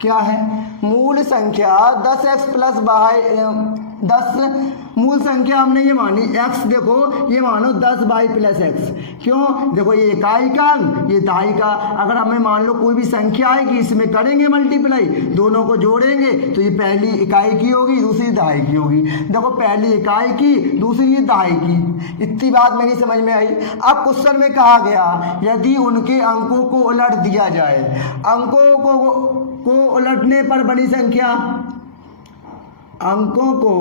क्या है मूल संख्या 10x प्लस वाई, 10 मूल संख्या हमने ये मानी x, देखो ये मानो 10 वाई प्लस x, क्यों, देखो ये इकाई का अंक, ये दहाई का। अगर हमें मान लो कोई भी संख्या आएगी, इसमें करेंगे मल्टीप्लाई, दोनों को जोड़ेंगे तो ये पहली इकाई की होगी, दूसरी दहाई की होगी। देखो पहली इकाई की, दूसरी दहाई की। इतनी बात मेरी समझ में आई। अब क्वेश्चन में कहा गया यदि उनके अंकों को उलट दिया जाए, अंकों को उलटने पर बड़ी संख्या, अंकों को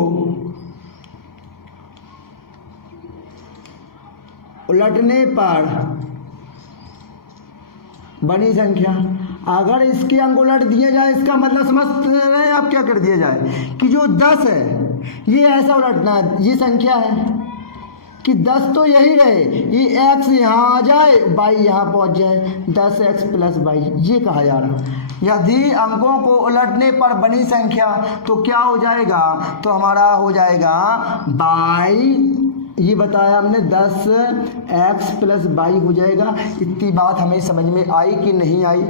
उलटने पर बड़ी संख्या, अगर इसके अंक उलट दिए जाए, इसका मतलब समझ रहे हैं आप क्या कर दिया जाए कि जो 10 है ये ऐसा उलटना है, ये संख्या है कि 10 तो यही रहे, ये x यहाँ आ जाए, y यहाँ पहुँच जाए, 10x प्लस वाई, ये कहा जा रहा। यदि अंकों को उलटने पर बनी संख्या तो क्या हो जाएगा, तो हमारा हो जाएगा y, ये बताया हमने 10x प्लस वाई हो जाएगा। इतनी बात हमें समझ में आई कि नहीं आई।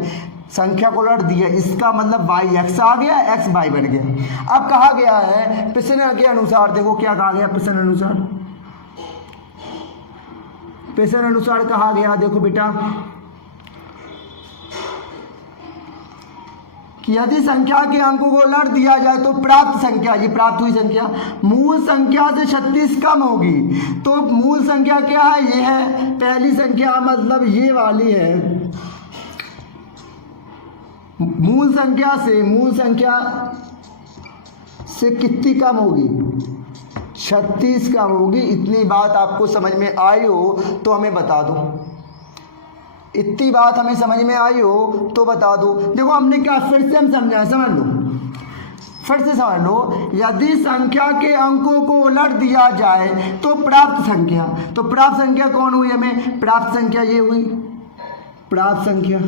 संख्या को उलट दिया, इसका मतलब वाई एक्स आ गया, एक्स वाई बन गया। अब कहा गया है प्रश्न के अनुसार, देखो क्या कहा गया प्रश्न अनुसार, प्रश्न अनुसार कहा गया, देखो बेटा कि यदि संख्या के अंकों को उलट दिया जाए तो प्राप्त संख्या, ये प्राप्त हुई संख्या मूल संख्या से 36 कम होगी। तो मूल संख्या क्या है, ये है पहली संख्या, मतलब ये वाली है। मूल संख्या से कितनी कम होगी, 36 कम होगी। इतनी बात आपको समझ में आई हो तो हमें बता दो, इतनी बात हमें समझ में आई हो तो बता दो। देखो हमने क्या, फिर से हम समझाएं, समझ लो, फिर से समझ लो। यदि संख्या के अंकों को उलट दिया जाए तो प्राप्त संख्या, तो प्राप्त संख्या कौन हुई हमें, प्राप्त संख्या ये हुई, प्राप्त संख्या,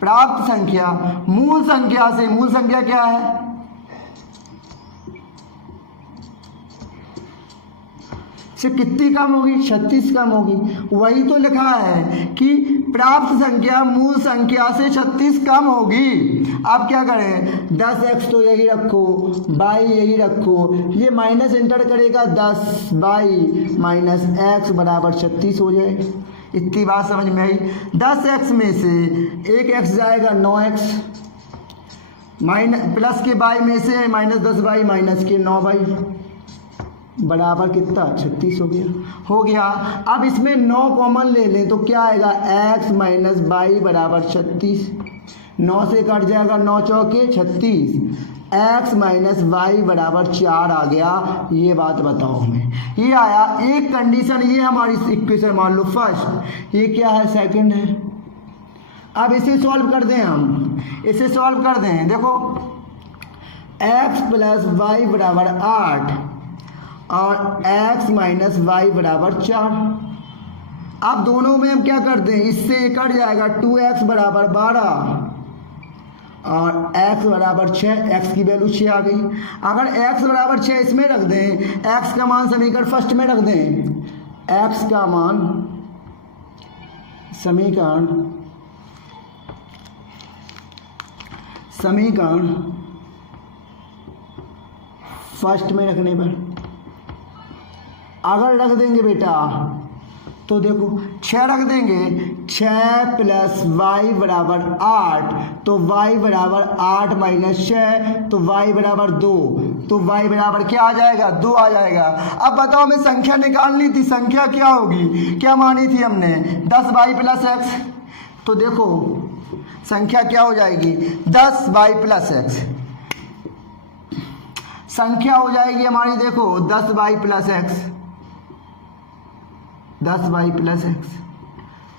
प्राप्त संख्या मूल संख्या से, मूल संख्या क्या है, से कितनी कम होगी, 36 कम होगी। वही तो लिखा है कि प्राप्त संख्या मूल संख्या से 36 कम होगी। अब क्या करें, 10x तो यही रखो, y यही रखो, ये माइनस एंटर करेगा, 10y माइनस x बराबर 36 हो जाए। इतनी बात समझ में आई। 10x में से एक x जाएगा, 9x, माइनस प्लस के y में से माइनस 10y माइनस के 9y बराबर कितना, 36 हो गया। अब इसमें 9 कॉमन ले लें तो क्या आएगा, x माइनस वाई बराबर 36, 9 से कट जाएगा, 9 चौके 36, x माइनस वाई बराबर 4 आ गया। ये बात बताओ हमें, ये आया एक कंडीशन, ये हमारी इक्वेशन मान लो फर्स्ट, ये क्या है सेकंड है। अब इसे सॉल्व कर दें, हम इसे सॉल्व कर दें। देखो x प्लस वाई बराबर 8 और x माइनस वाई बराबर 4। अब दोनों में हम क्या करते हैं, इससे कट जाएगा, 2x बराबर 12 और x बराबर 6, x की वैल्यू 6 आ गई। अगर x बराबर 6 इसमें रख दें, x का मान समीकरण फर्स्ट में रख दें, x का मान समीकरण फर्स्ट में रखने पर अगर रख देंगे बेटा तो देखो 6 रख देंगे, 6 + y = 8, तो y = 8 - 6, तो y = 2, तो y बराबर क्या आ जाएगा? 2 आ जाएगा। अब बताओ हमें संख्या निकालनी थी, संख्या क्या होगी, क्या मानी थी हमने? 10y + x। तो देखो संख्या क्या हो जाएगी? 10y + x। संख्या हो जाएगी हमारी, देखो 10y + x, 10y + x।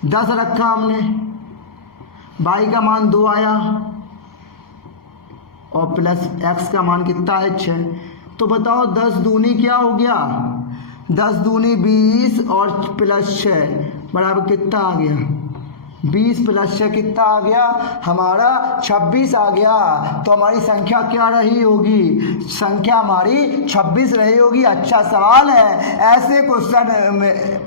10 रखा हमने, y का मान 2 आया और प्लस x का मान कितना है? 6। तो बताओ 10 दूनी क्या हो गया? 10 दूनी 20 और +6 बराबर कितना आ गया? 20 + 6 कितना आ गया? हमारा 26 आ गया। तो हमारी संख्या क्या रही होगी? संख्या हमारी 26 रही होगी। अच्छा सवाल है। ऐसे क्वेश्चन में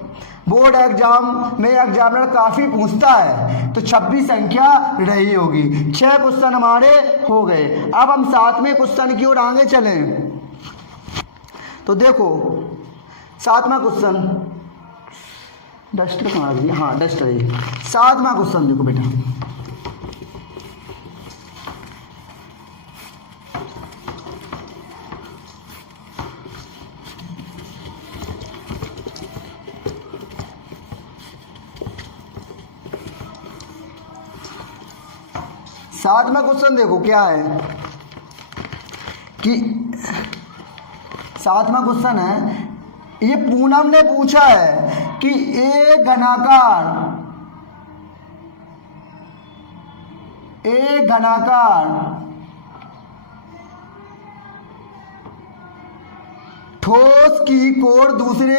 बोर्ड एग्जाम में एग्जामिनर काफ़ी पूछता है। तो 26 संख्या रही होगी। 6 क्वेश्चन हमारे हो गए। अब हम 7वें क्वेश्चन की ओर आगे चलें। तो देखो 7वां क्वेश्चन, डस्टर कहाँ रख दिया? हाँ डस्टर है। 7वां क्वेश्चन देखो बेटा, सातवां क्वेश्चन देखो क्या है कि 7वां क्वेश्चन है, ये पूनम ने पूछा है कि एक घनाकार ठोस की कोण दूसरे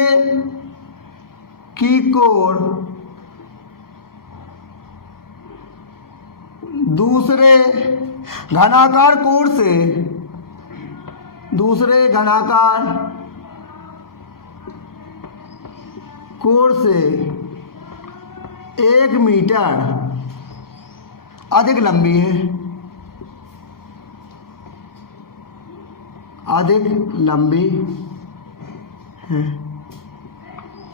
घनाकार कोण से दूसरे घनाकार कोण से 1 मीटर अधिक लंबी है,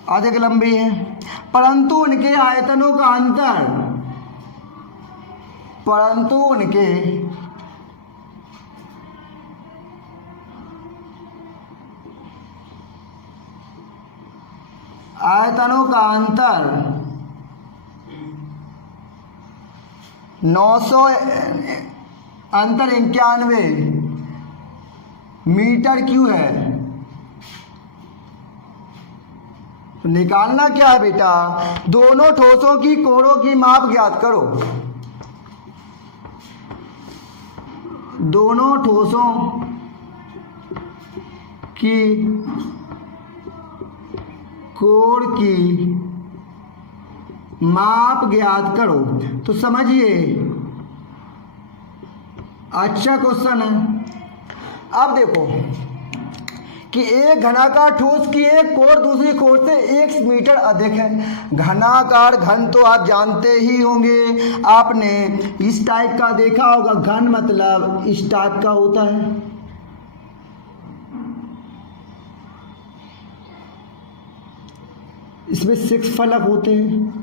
अधिक लंबी है, परंतु उनके आयतनों का अंतर, आयतनों का अंतर 91 मीटर क्यों है। निकालना क्या है बेटा? दोनों ठोसों की कोणों की माप ज्ञात करो। दोनों ठोसों की कोण की माप ज्ञात करो। तो समझिए अच्छा क्वेश्चन है। अब देखो कि एक घनाकार ठोस की एक कोण दूसरी कोण से 1 मीटर अधिक है। घनाकार, घन तो आप जानते ही होंगे, आपने इस टाइप का देखा होगा। घन मतलब इस टाइप का होता है, इसमें 6 फलक होते हैं।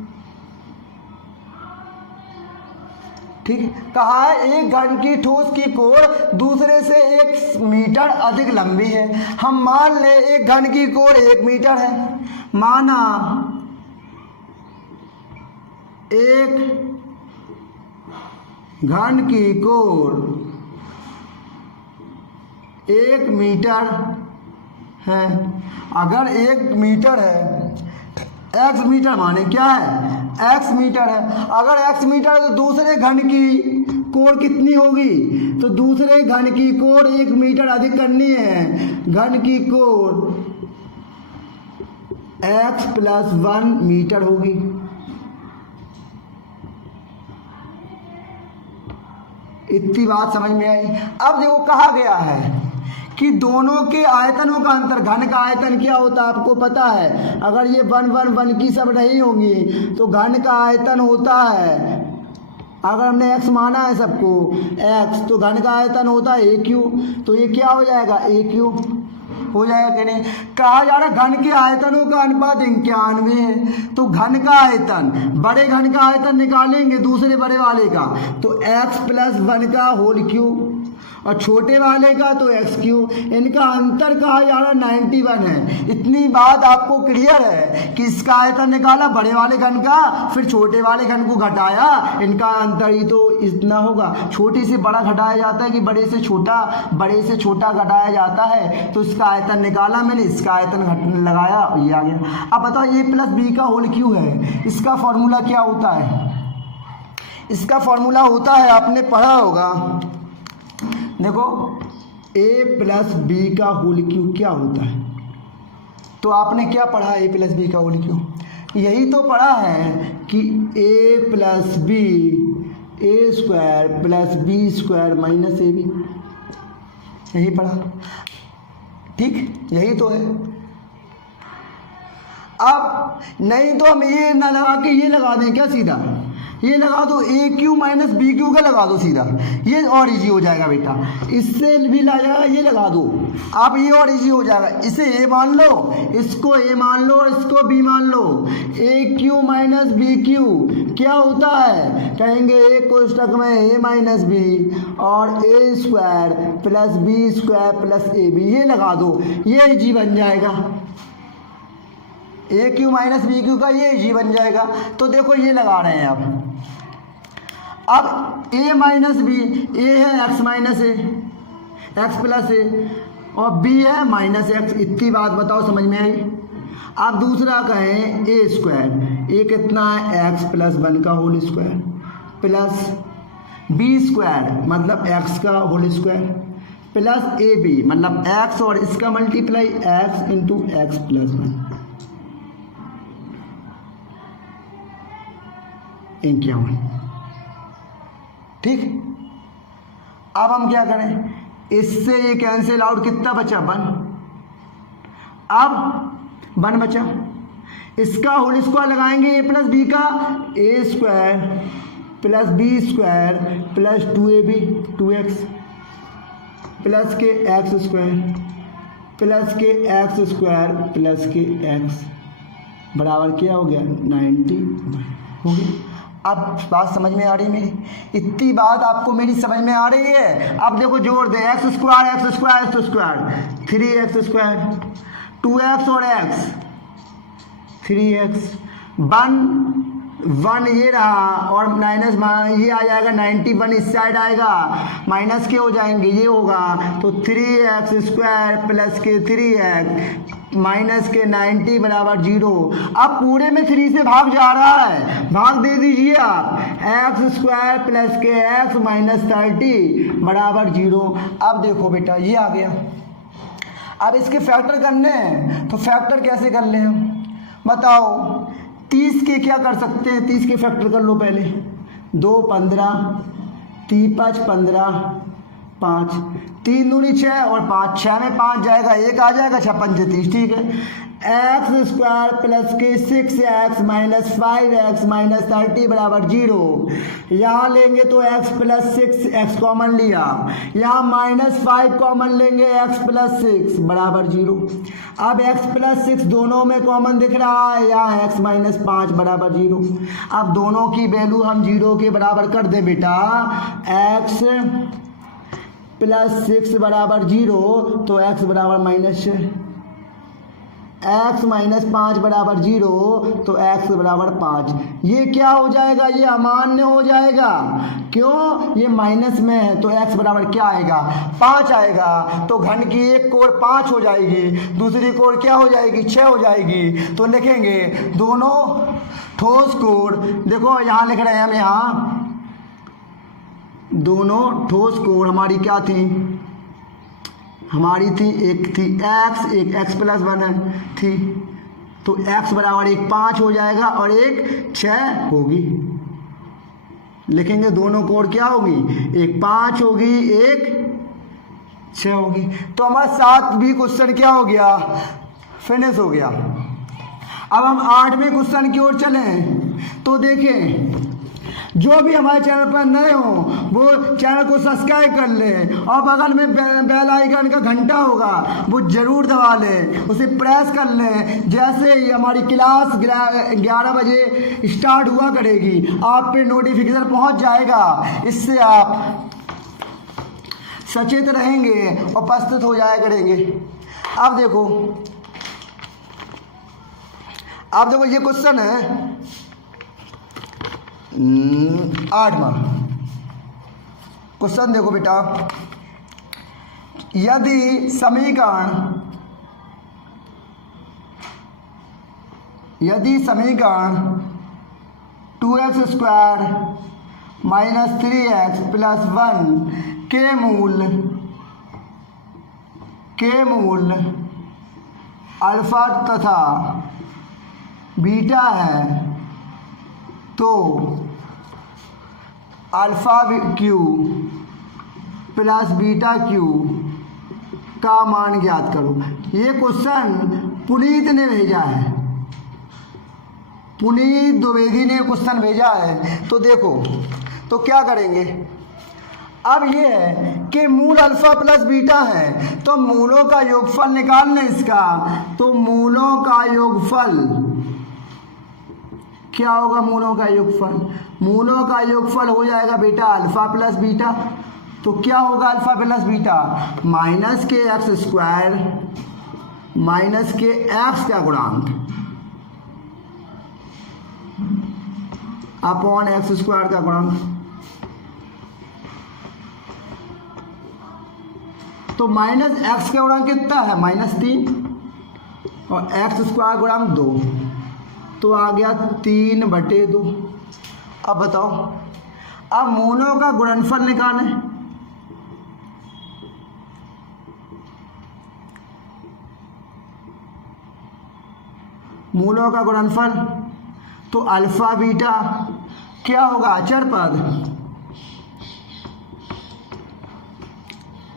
ठीक, कहा है एक घन की ठोस की कोण दूसरे से 1 मीटर अधिक लंबी है। हम मान ले एक घन की कोण 1 मीटर है। माना एक घन की कोण 1 मीटर है। अगर 1 मीटर है, x मीटर माने क्या है? x मीटर है। अगर x मीटर है तो दूसरे घन की कोण कितनी होगी? तो दूसरे घन की कोण 1 मीटर अधिक करनी है। घन की कोण x + 1 मीटर होगी। इतनी बात समझ में आई। अब देखो कहा गया है कि दोनों के आयतनों का अंतर, घन का आयतन क्या होता है आपको पता है। अगर ये 1 1 1 की सब रही होंगी तो घन का आयतन होता है, अगर हमने x माना है सबको x, तो घन का आयतन होता है AQ, तो ये क्या हो जाएगा AQ हो जाएगा कि नहीं। कहा जा रहा घन के आयतनों का अनुपात 91 है, तो घन का आयतन, बड़े घन का आयतन निकालेंगे दूसरे बड़े वाले का, तो x + 1 का होल क्यूब, और छोटे वाले का तो एक्स क्यू। इनका अंतर कहा जा रहा 91 है। इतनी बात आपको क्लियर है कि इसका आयतन निकाला बड़े वाले घन का, फिर छोटे वाले घन को घटाया, इनका अंतर ही तो इतना होगा। छोटे से बड़ा घटाया जाता है कि बड़े से छोटा, बड़े से छोटा घटाया जाता है। तो इसका आयतन निकाला मैंने, इसका आयतन लगाया, ये आ गया। अब बताओ a + b का होल क्यू है, इसका फॉर्मूला क्या होता है। इसका फॉर्मूला होता है, आपने पढ़ा होगा, देखो a + b का होल क्यू क्या होता है। तो आपने क्या पढ़ा a + b का होल क्यू, यही तो पढ़ा है कि a + b a² + b² - ab, यही पढ़ा, ठीक, यही तो है। अब नहीं तो हम ये ना लगा के ये लगा दें क्या, सीधा ये लगा दो AQ - BQ का लगा दो सीधा, ये और इजी हो जाएगा बेटा। इससे भी ला जाएगा, ये लगा दो आप, ये और इजी हो जाएगा। इसे A मान लो, इसको A मान लो, और इसको B मान लो। AQ - BQ क्या होता है, कहेंगे A कोष्ठक में A - B और A² + B² + AB, ये लगा दो, ये इजी बन जाएगा। AQ - BQ का ये इजी बन जाएगा। तो देखो ये लगा रहे हैं अब a - b, a है x - a, x + a, और b है -x। इतनी बात बताओ समझ में आई। अब दूसरा कहें a², a कितना है x + 1 का होल स्क्वायर प्लस b² मतलब x का होल स्क्वायर प्लस ab मतलब x और इसका मल्टीप्लाई x × x + 1, 51, ठीक। अब हम क्या करें, इससे ये कैंसिल आउट, कितना बचा 1, अब 1 बचा। इसका होल स्क्वायर लगाएंगे a + b का, a² + b² + 2ab 2x plus के x² प्लस के x² प्लस के x बराबर क्या हो गया 90 हो गया। अब बात समझ में आ रही मेरी, इतनी बात आपको मेरी समझ में आ रही है। अब देखो जोड़ दे, x² 2x और x 3x 1 ये रहा, और माइनस ये आ जाएगा 91, इस साइड आएगा, माइनस के हो जाएंगे, ये होगा तो 3x² प्लस के 3x माइनस के 90 बराबर 0। अब पूरे में 3 से भाग जा रहा है, भाग दे दीजिए आप, x² प्लस के x - 30 बराबर 0। अब देखो बेटा ये आ गया। अब इसके फैक्टर करने हैं, तो फैक्टर कैसे कर लें हम बताओ। 30 के क्या कर सकते हैं, 30 के फैक्टर कर लो पहले। 2 15, 3 5 15, 5 3 दूनी 6 और 5 6 में 5 जाएगा, 1 आ जाएगा, 6 5 30, ठीक है। x² प्लस के 6x - 5x - 30 बराबर 0। यहाँ लेंगे तो x + 6 x कॉमन लिया, यहाँ -5 कॉमन लेंगे, x + 6 बराबर 0। अब x + 6 दोनों में कॉमन दिख रहा है, यहाँ x - 5 बराबर 0। अब दोनों की वैल्यू हम 0 के बराबर कर दें बेटा, x + 6 बराबर 0, तो x बराबर -6, x - 5 बराबर 0, तो x बराबर 5। ये क्या हो जाएगा, ये अमान्य हो जाएगा, क्यों, ये माइनस में है, तो x बराबर क्या आएगा 5 आएगा। तो घन की एक कोण 5 हो जाएगी, दूसरी कोण क्या हो जाएगी 6 हो जाएगी। तो लिखेंगे दोनों ठोस कोण, देखो यहाँ लिख रहे हैं हम, यहाँ दोनों ठोस कोण हमारी क्या थी, हमारी थी, एक थी x, एक x + 1 थी, तो x बराबर 1 5 हो जाएगा और एक 6 होगी। लिखेंगे दोनों कोण क्या होगी, एक 5 होगी, एक 6 होगी। तो हमारा 7 भी क्वेश्चन क्या हो गया, फिनिश हो गया। अब हम 8वें क्वेश्चन की ओर चलें तो देखें, जो भी हमारे चैनल पर नए हो वो चैनल को सब्सक्राइब कर लें और बगल में बेल आइकन का घंटा होगा वो ज़रूर दबा लें, उसे प्रेस कर लें। जैसे ही हमारी क्लास 11 बजे स्टार्ट हुआ करेगी आप पे नोटिफिकेशन पहुंच जाएगा। इससे आप सचेत रहेंगे और प्रस्तुत हो जाया करेंगे। अब देखो ये क्वेश्चन है 8वां क्वेश्चन। देखो बेटा, यदि समीकरण 2x² - 3x + 1 के मूल अल्फा तथा बीटा है तो alpha Q plus beta Q का मान ज्ञात करो। ये क्वेश्चन पुनीत ने भेजा है, पुनीत द्विवेदी ने क्वेश्चन भेजा है। तो देखो तो क्या करेंगे, अब ये है कि मूल अल्फा प्लस बीटा है तो मूलों का योगफल निकालना इसका। तो मूलों का योगफल क्या होगा, मूलों का योगफल हो जाएगा बेटा अल्फा प्लस बीटा। तो क्या होगा alpha plus beta, -kx² -kx का गुणांक अपॉन x² का गुणांक। तो -x का गुणांक कितना है, -3 और x² गुणांक 2, तो आ गया 3/2। अब बताओ, अब मूलों का गुणनफल निकालें। मूलों का गुणनफल तो अल्फा बीटा क्या होगा, अचर पद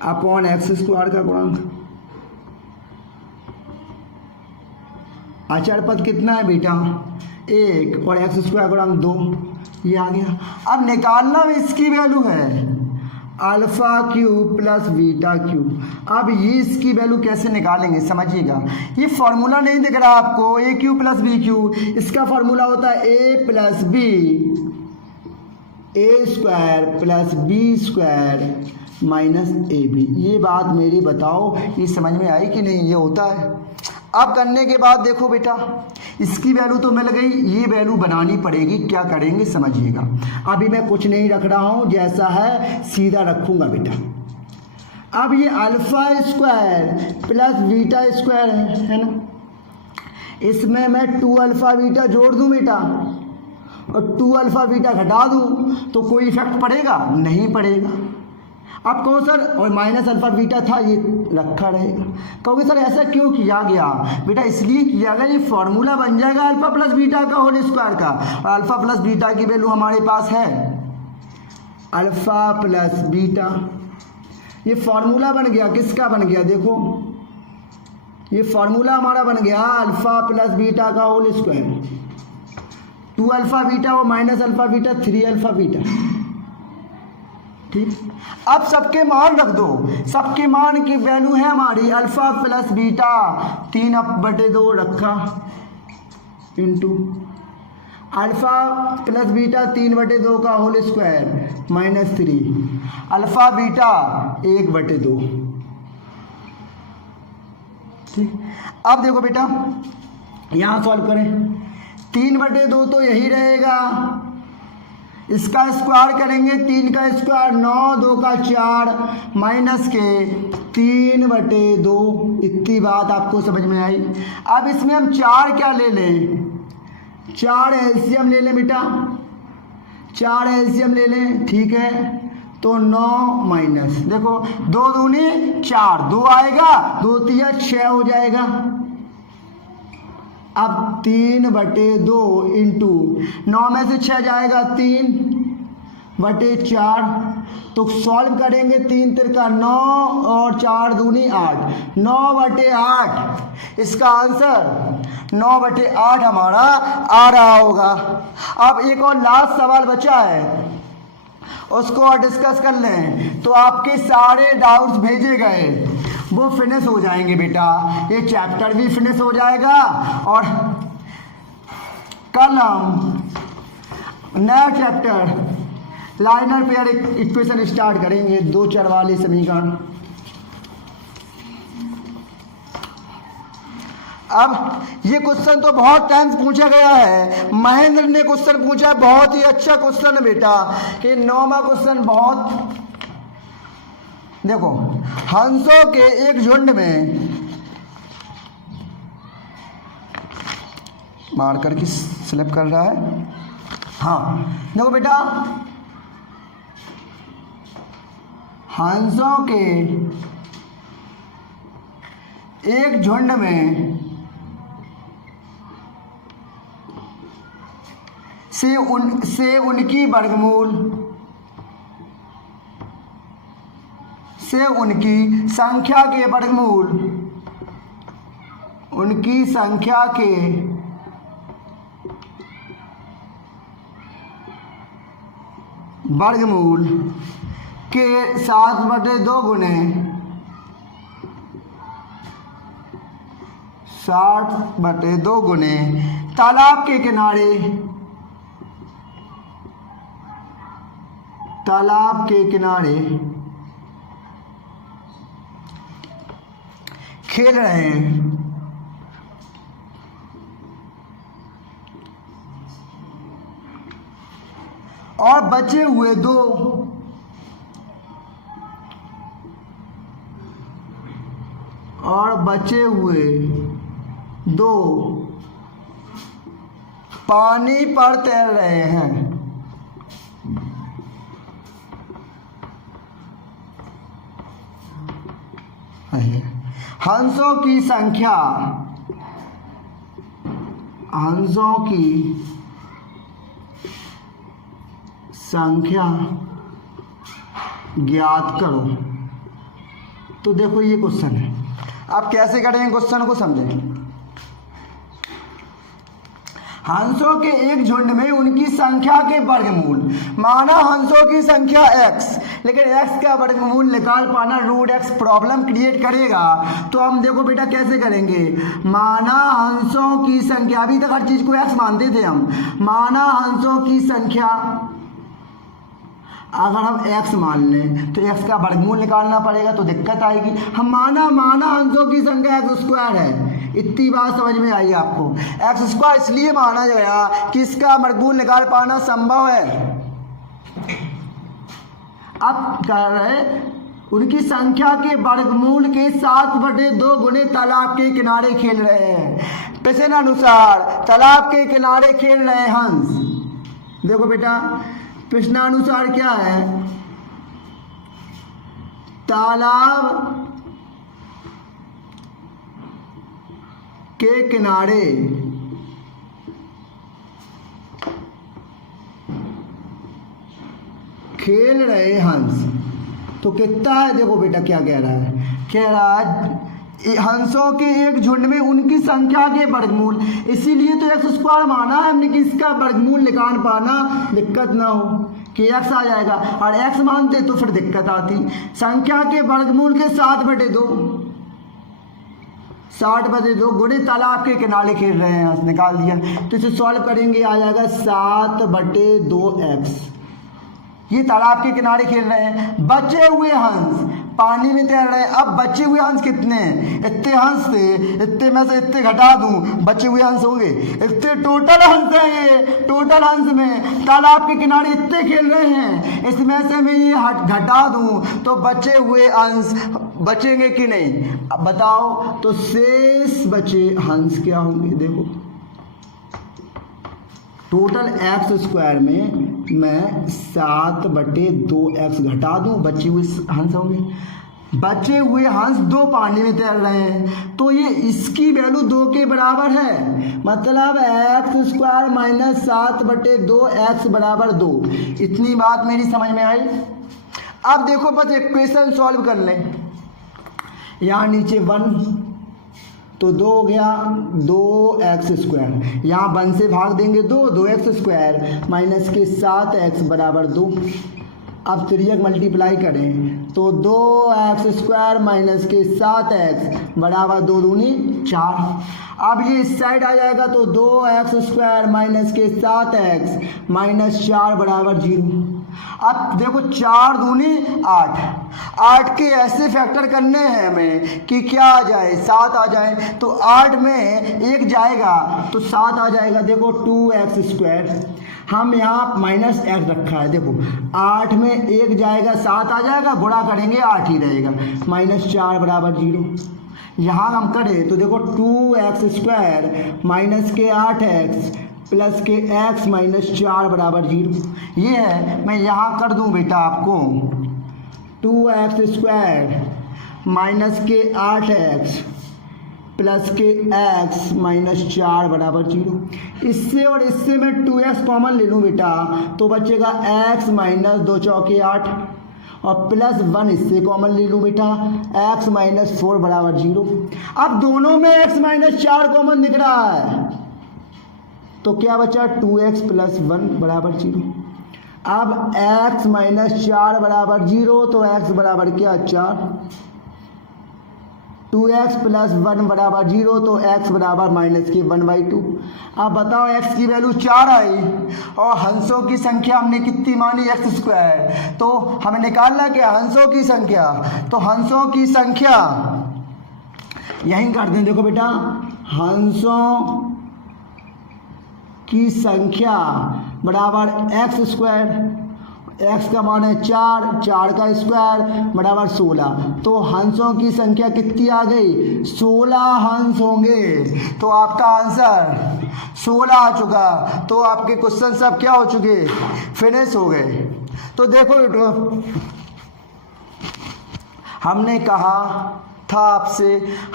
अपॉन x² का गुणांक। अचर पद कितना है बेटा 1 और x² गुणांक 2, ये आ गया। अब निकालना में इसकी वैल्यू है alpha cube plus beta cube. अब ये इसकी वैल्यू कैसे निकालेंगे समझिएगा। ये फॉर्मूला नहीं दिख रहा आपको, a cube plus b cube, इसका फॉर्मूला होता है a plus b a² plus b² minus ab। ये बात मेरी बताओ, ये समझ में आई कि नहीं, ये होता है। अब करने के बाद देखो बेटा, इसकी वैल्यू तो मिल गई, ये वैल्यू बनानी पड़ेगी। क्या करेंगे समझिएगा। अभी मैं कुछ नहीं रख रहा हूँ, जैसा है सीधा रखूँगा बेटा। अब ये α² प्लस β² है ना, इसमें मैं 2α β जोड़ दूँ बेटा और 2α β घटा दूँ तो कोई इफेक्ट पड़ेगा, नहीं पड़ेगा। अब कहो सर और -α बीटा था ये रखा रहेगा। कहोगे सर ऐसा क्यों किया गया बेटा, इसलिए किया गया ये फॉर्मूला बन जाएगा अल्फा प्लस बीटा का होल स्क्वायर का। और अल्फा प्लस बीटा की वैल्यू हमारे पास है अल्फा प्लस बीटा। ये फॉर्मूला बन गया, किसका बन गया देखो, ये फॉर्मूला हमारा बन गया अल्फा प्लस बीटा का होल स्क्वायर। 2α बीटा और -α बीटा 3α बीटा। ठीक, अब सबके मान रख दो, सबके मान की वैल्यू है हमारी अल्फा प्लस बीटा 3/2 रखा इंटू अल्फा प्लस बीटा 3/2 का होल स्क्वायर -3 अल्फा बीटा 1/2। ठीक, अब देखो बेटा यहाँ सॉल्व करें, 3/2 तो यही रहेगा, इसका स्क्वायर करेंगे 3 का स्क्वायर 9 2 का 4 माइनस के 3/2। इतनी बात आपको समझ में आई। अब इसमें हम 4 क्या ले लें, 4 एलसीएम ले लें बेटा, 4 एलसीएम ले लें। ठीक है, तो 9 माइनस देखो 2 दूनी 4, 2 आएगा 2 तिया 6 हो जाएगा। अब 3/2 इंटू 9 में से 6 जाएगा 3, बटे 4। तो सॉल्व करेंगे 3 तिरका 9 और 4 दूनी 8, 9 बटे 8 इसका आंसर 9 बटे 8 हमारा आ रहा होगा। अब एक और लास्ट सवाल बचा है, उसको और डिस्कस कर लें तो आपके सारे डाउट्स भेजे गए वो फिनिश हो जाएंगे बेटा, ये चैप्टर भी फिनिश हो जाएगा और कल हम नया chapter liner pair equation start करेंगे, 2 चर वाले समीकरण। अब ये क्वेश्चन तो बहुत टाइम पूछा गया है, महेंद्र ने क्वेश्चन पूछा है, बहुत ही अच्छा क्वेश्चन है बेटा, कि 9वां क्वेश्चन बहुत, देखो हंसों के एक झुंड में, मार्कर की स्लिप कर रहा है, हाँ देखो बेटा, हंसों के एक झुंड में से उनकी वर्गमूल से उनकी संख्या के वर्गमूल, उनकी संख्या के वर्गमूल के 7/2 गुने 60/2 गुने तालाब के किनारे खेल रहे हैं। और बचे हुए दो पानी पर तैर रहे हैं। हंसों की संख्या ज्ञात करो। तो देखो ये क्वेश्चन है, आप कैसे करेंगे क्वेश्चन को समझें। हंसों के एक झुंड में उनकी संख्या के वर्गमूल, माना हंसों की संख्या x, लेकिन x का वर्गमूल निकाल पाना √x प्रॉब्लम क्रिएट करेगा। तो हम देखो बेटा कैसे करेंगे, माना हंसों की संख्या, अभी तक हर चीज को x मानते थे हम, माना हंसों की संख्या, अगर हम x मान लें तो x का वर्गमूल निकालना पड़ेगा तो दिक्कत आएगी। हम माना हंसों की संख्या x² है, इतनी बात समझ में आई आपको। x² इसलिए माना गया कि इसका वर्गमूल निकाल पाना संभव है। अब कह रहे उनकी संख्या के वर्गमूल के 7/2 गुने तालाब के किनारे खेल रहे हैं। प्रश्न अनुसार तालाब के किनारे खेल रहे हंस, देखो बेटा प्रश्नानुसार क्या है, तालाब के किनारे खेल रहे हंस। तो कितना है, देखो बेटा क्या कह रहा है, कह रहा है हंसों के एक झुंड में उनकी संख्या के वर्गमूल, इसीलिए तो x² माना है हमने कि इसका वर्गमूल निकाल पाना दिक्कत ना हो, कि x आ जाएगा, और x मानते तो फिर दिक्कत आती। संख्या के वर्गमूल के 60/2 गुणे तालाब के किनारे खेल रहे हैं, निकाल दिया। तो इसे सॉल्व करेंगे, आ जाएगा 7/2x। ये तालाब के किनारे खेल रहे हैं। बचे हुए हंस पानी में तैर रहे हैं। अब बचे हुए हंस कितने हैं, इतने हंस थे, इतने में से इतने घटा दूं, बचे हुए हंस होंगे इतने, टोटल हंस हैं ये, टोटल हंस में तालाब के किनारे इतने खेल रहे हैं, इसमें से मैं ये घटा दूं तो बचे हुए हंस बचेंगे कि नहीं, अब बताओ। तो शेष बचे हंस क्या होंगे, देखो टोटल x² में मैं 7/2x घटा दूं, बचे हुए हंस होंगे, बचे हुए हंस 2 पानी में तैर रहे हैं, तो ये इसकी वैल्यू 2 के बराबर है, मतलब x² माइनस 7/2 x बराबर 2। इतनी बात मेरी समझ में आई। अब देखो बस इक्वेशन सॉल्व कर लें। यहाँ नीचे 1 तो 2 हो गया 2x², यहाँ 1 से भाग देंगे 2x² माइनस के 7x बराबर 2। अब त्रियक मल्टीप्लाई करें तो 2x² माइनस के 7x बराबर 2 दूनी 4। अब ये इस साइड आ जाएगा तो 2x² माइनस के 7x माइनस 4 बराबर 0। अब देखो 4 दूनी 8 के ऐसे फैक्टर करने हैं हमें कि क्या आ जाए 7 आ जाए, तो 8 में 1 जाएगा तो 7 आ जाएगा। देखो 2x², हम यहाँ माइनस x रखा है, देखो 8 में 1 जाएगा 7 आ जाएगा, गुणा करेंगे 8 ही रहेगा, माइनस 4 बराबर 0। यहाँ हम करें तो देखो 2x² माइनस के 8x प्लस के x माइनस 4 बराबर 0। ये है, मैं यहाँ कर दूँ बेटा आपको 2x² माइनस के 8x प्लस के x माइनस 4 बराबर 0। इससे और इससे मैं 2x कॉमन ले लूँ बेटा, तो बचेगा x माइनस 2 चौके 8 और प्लस 1 इससे कॉमन ले लूँ बेटा, x माइनस 4 बराबर 0। अब दोनों में x माइनस 4 कॉमन दिख रहा है, तो क्या बचा 2x प्लस 1 बराबर 0। अब x माइनस 4 बराबर 0, तो x बराबर क्या 4, 2x प्लस 1 बराबर 0, तो x बराबर माइनस के 1/2। अब बताओ x की वैल्यू 4 आई और हंसों की संख्या हमने कितनी मानी x², तो हमें निकालना क्या हंसों की संख्या, तो हंसों की संख्या यहीं कर दें। देखो बेटा हंसों की संख्या बराबर x², x का मान है 4, 4 का स्क्वायर बराबर 16, तो हंसों की संख्या कितनी आ गई 16 हंस होंगे। तो आपका आंसर 16 आ चुका, तो आपके क्वेश्चन सब क्या हो चुके फिनिश हो गए। तो देखो हमने कहा था आपसे,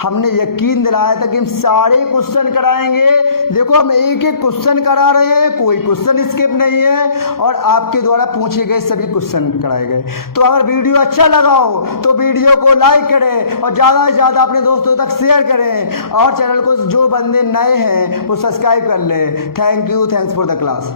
हमने यकीन दिलाया था कि हम सारे क्वेश्चन कराएंगे। देखो हम एक एक क्वेश्चन करा रहे हैं, कोई क्वेश्चन स्किप नहीं है और आपके द्वारा पूछे गए सभी क्वेश्चन कराए गए। तो अगर वीडियो अच्छा लगा हो तो वीडियो को लाइक करें और ज़्यादा से ज़्यादा अपने दोस्तों तक शेयर करें और चैनल को जो बंदे नए हैं वो सब्सक्राइब कर लें। Thank you, thanks for the class.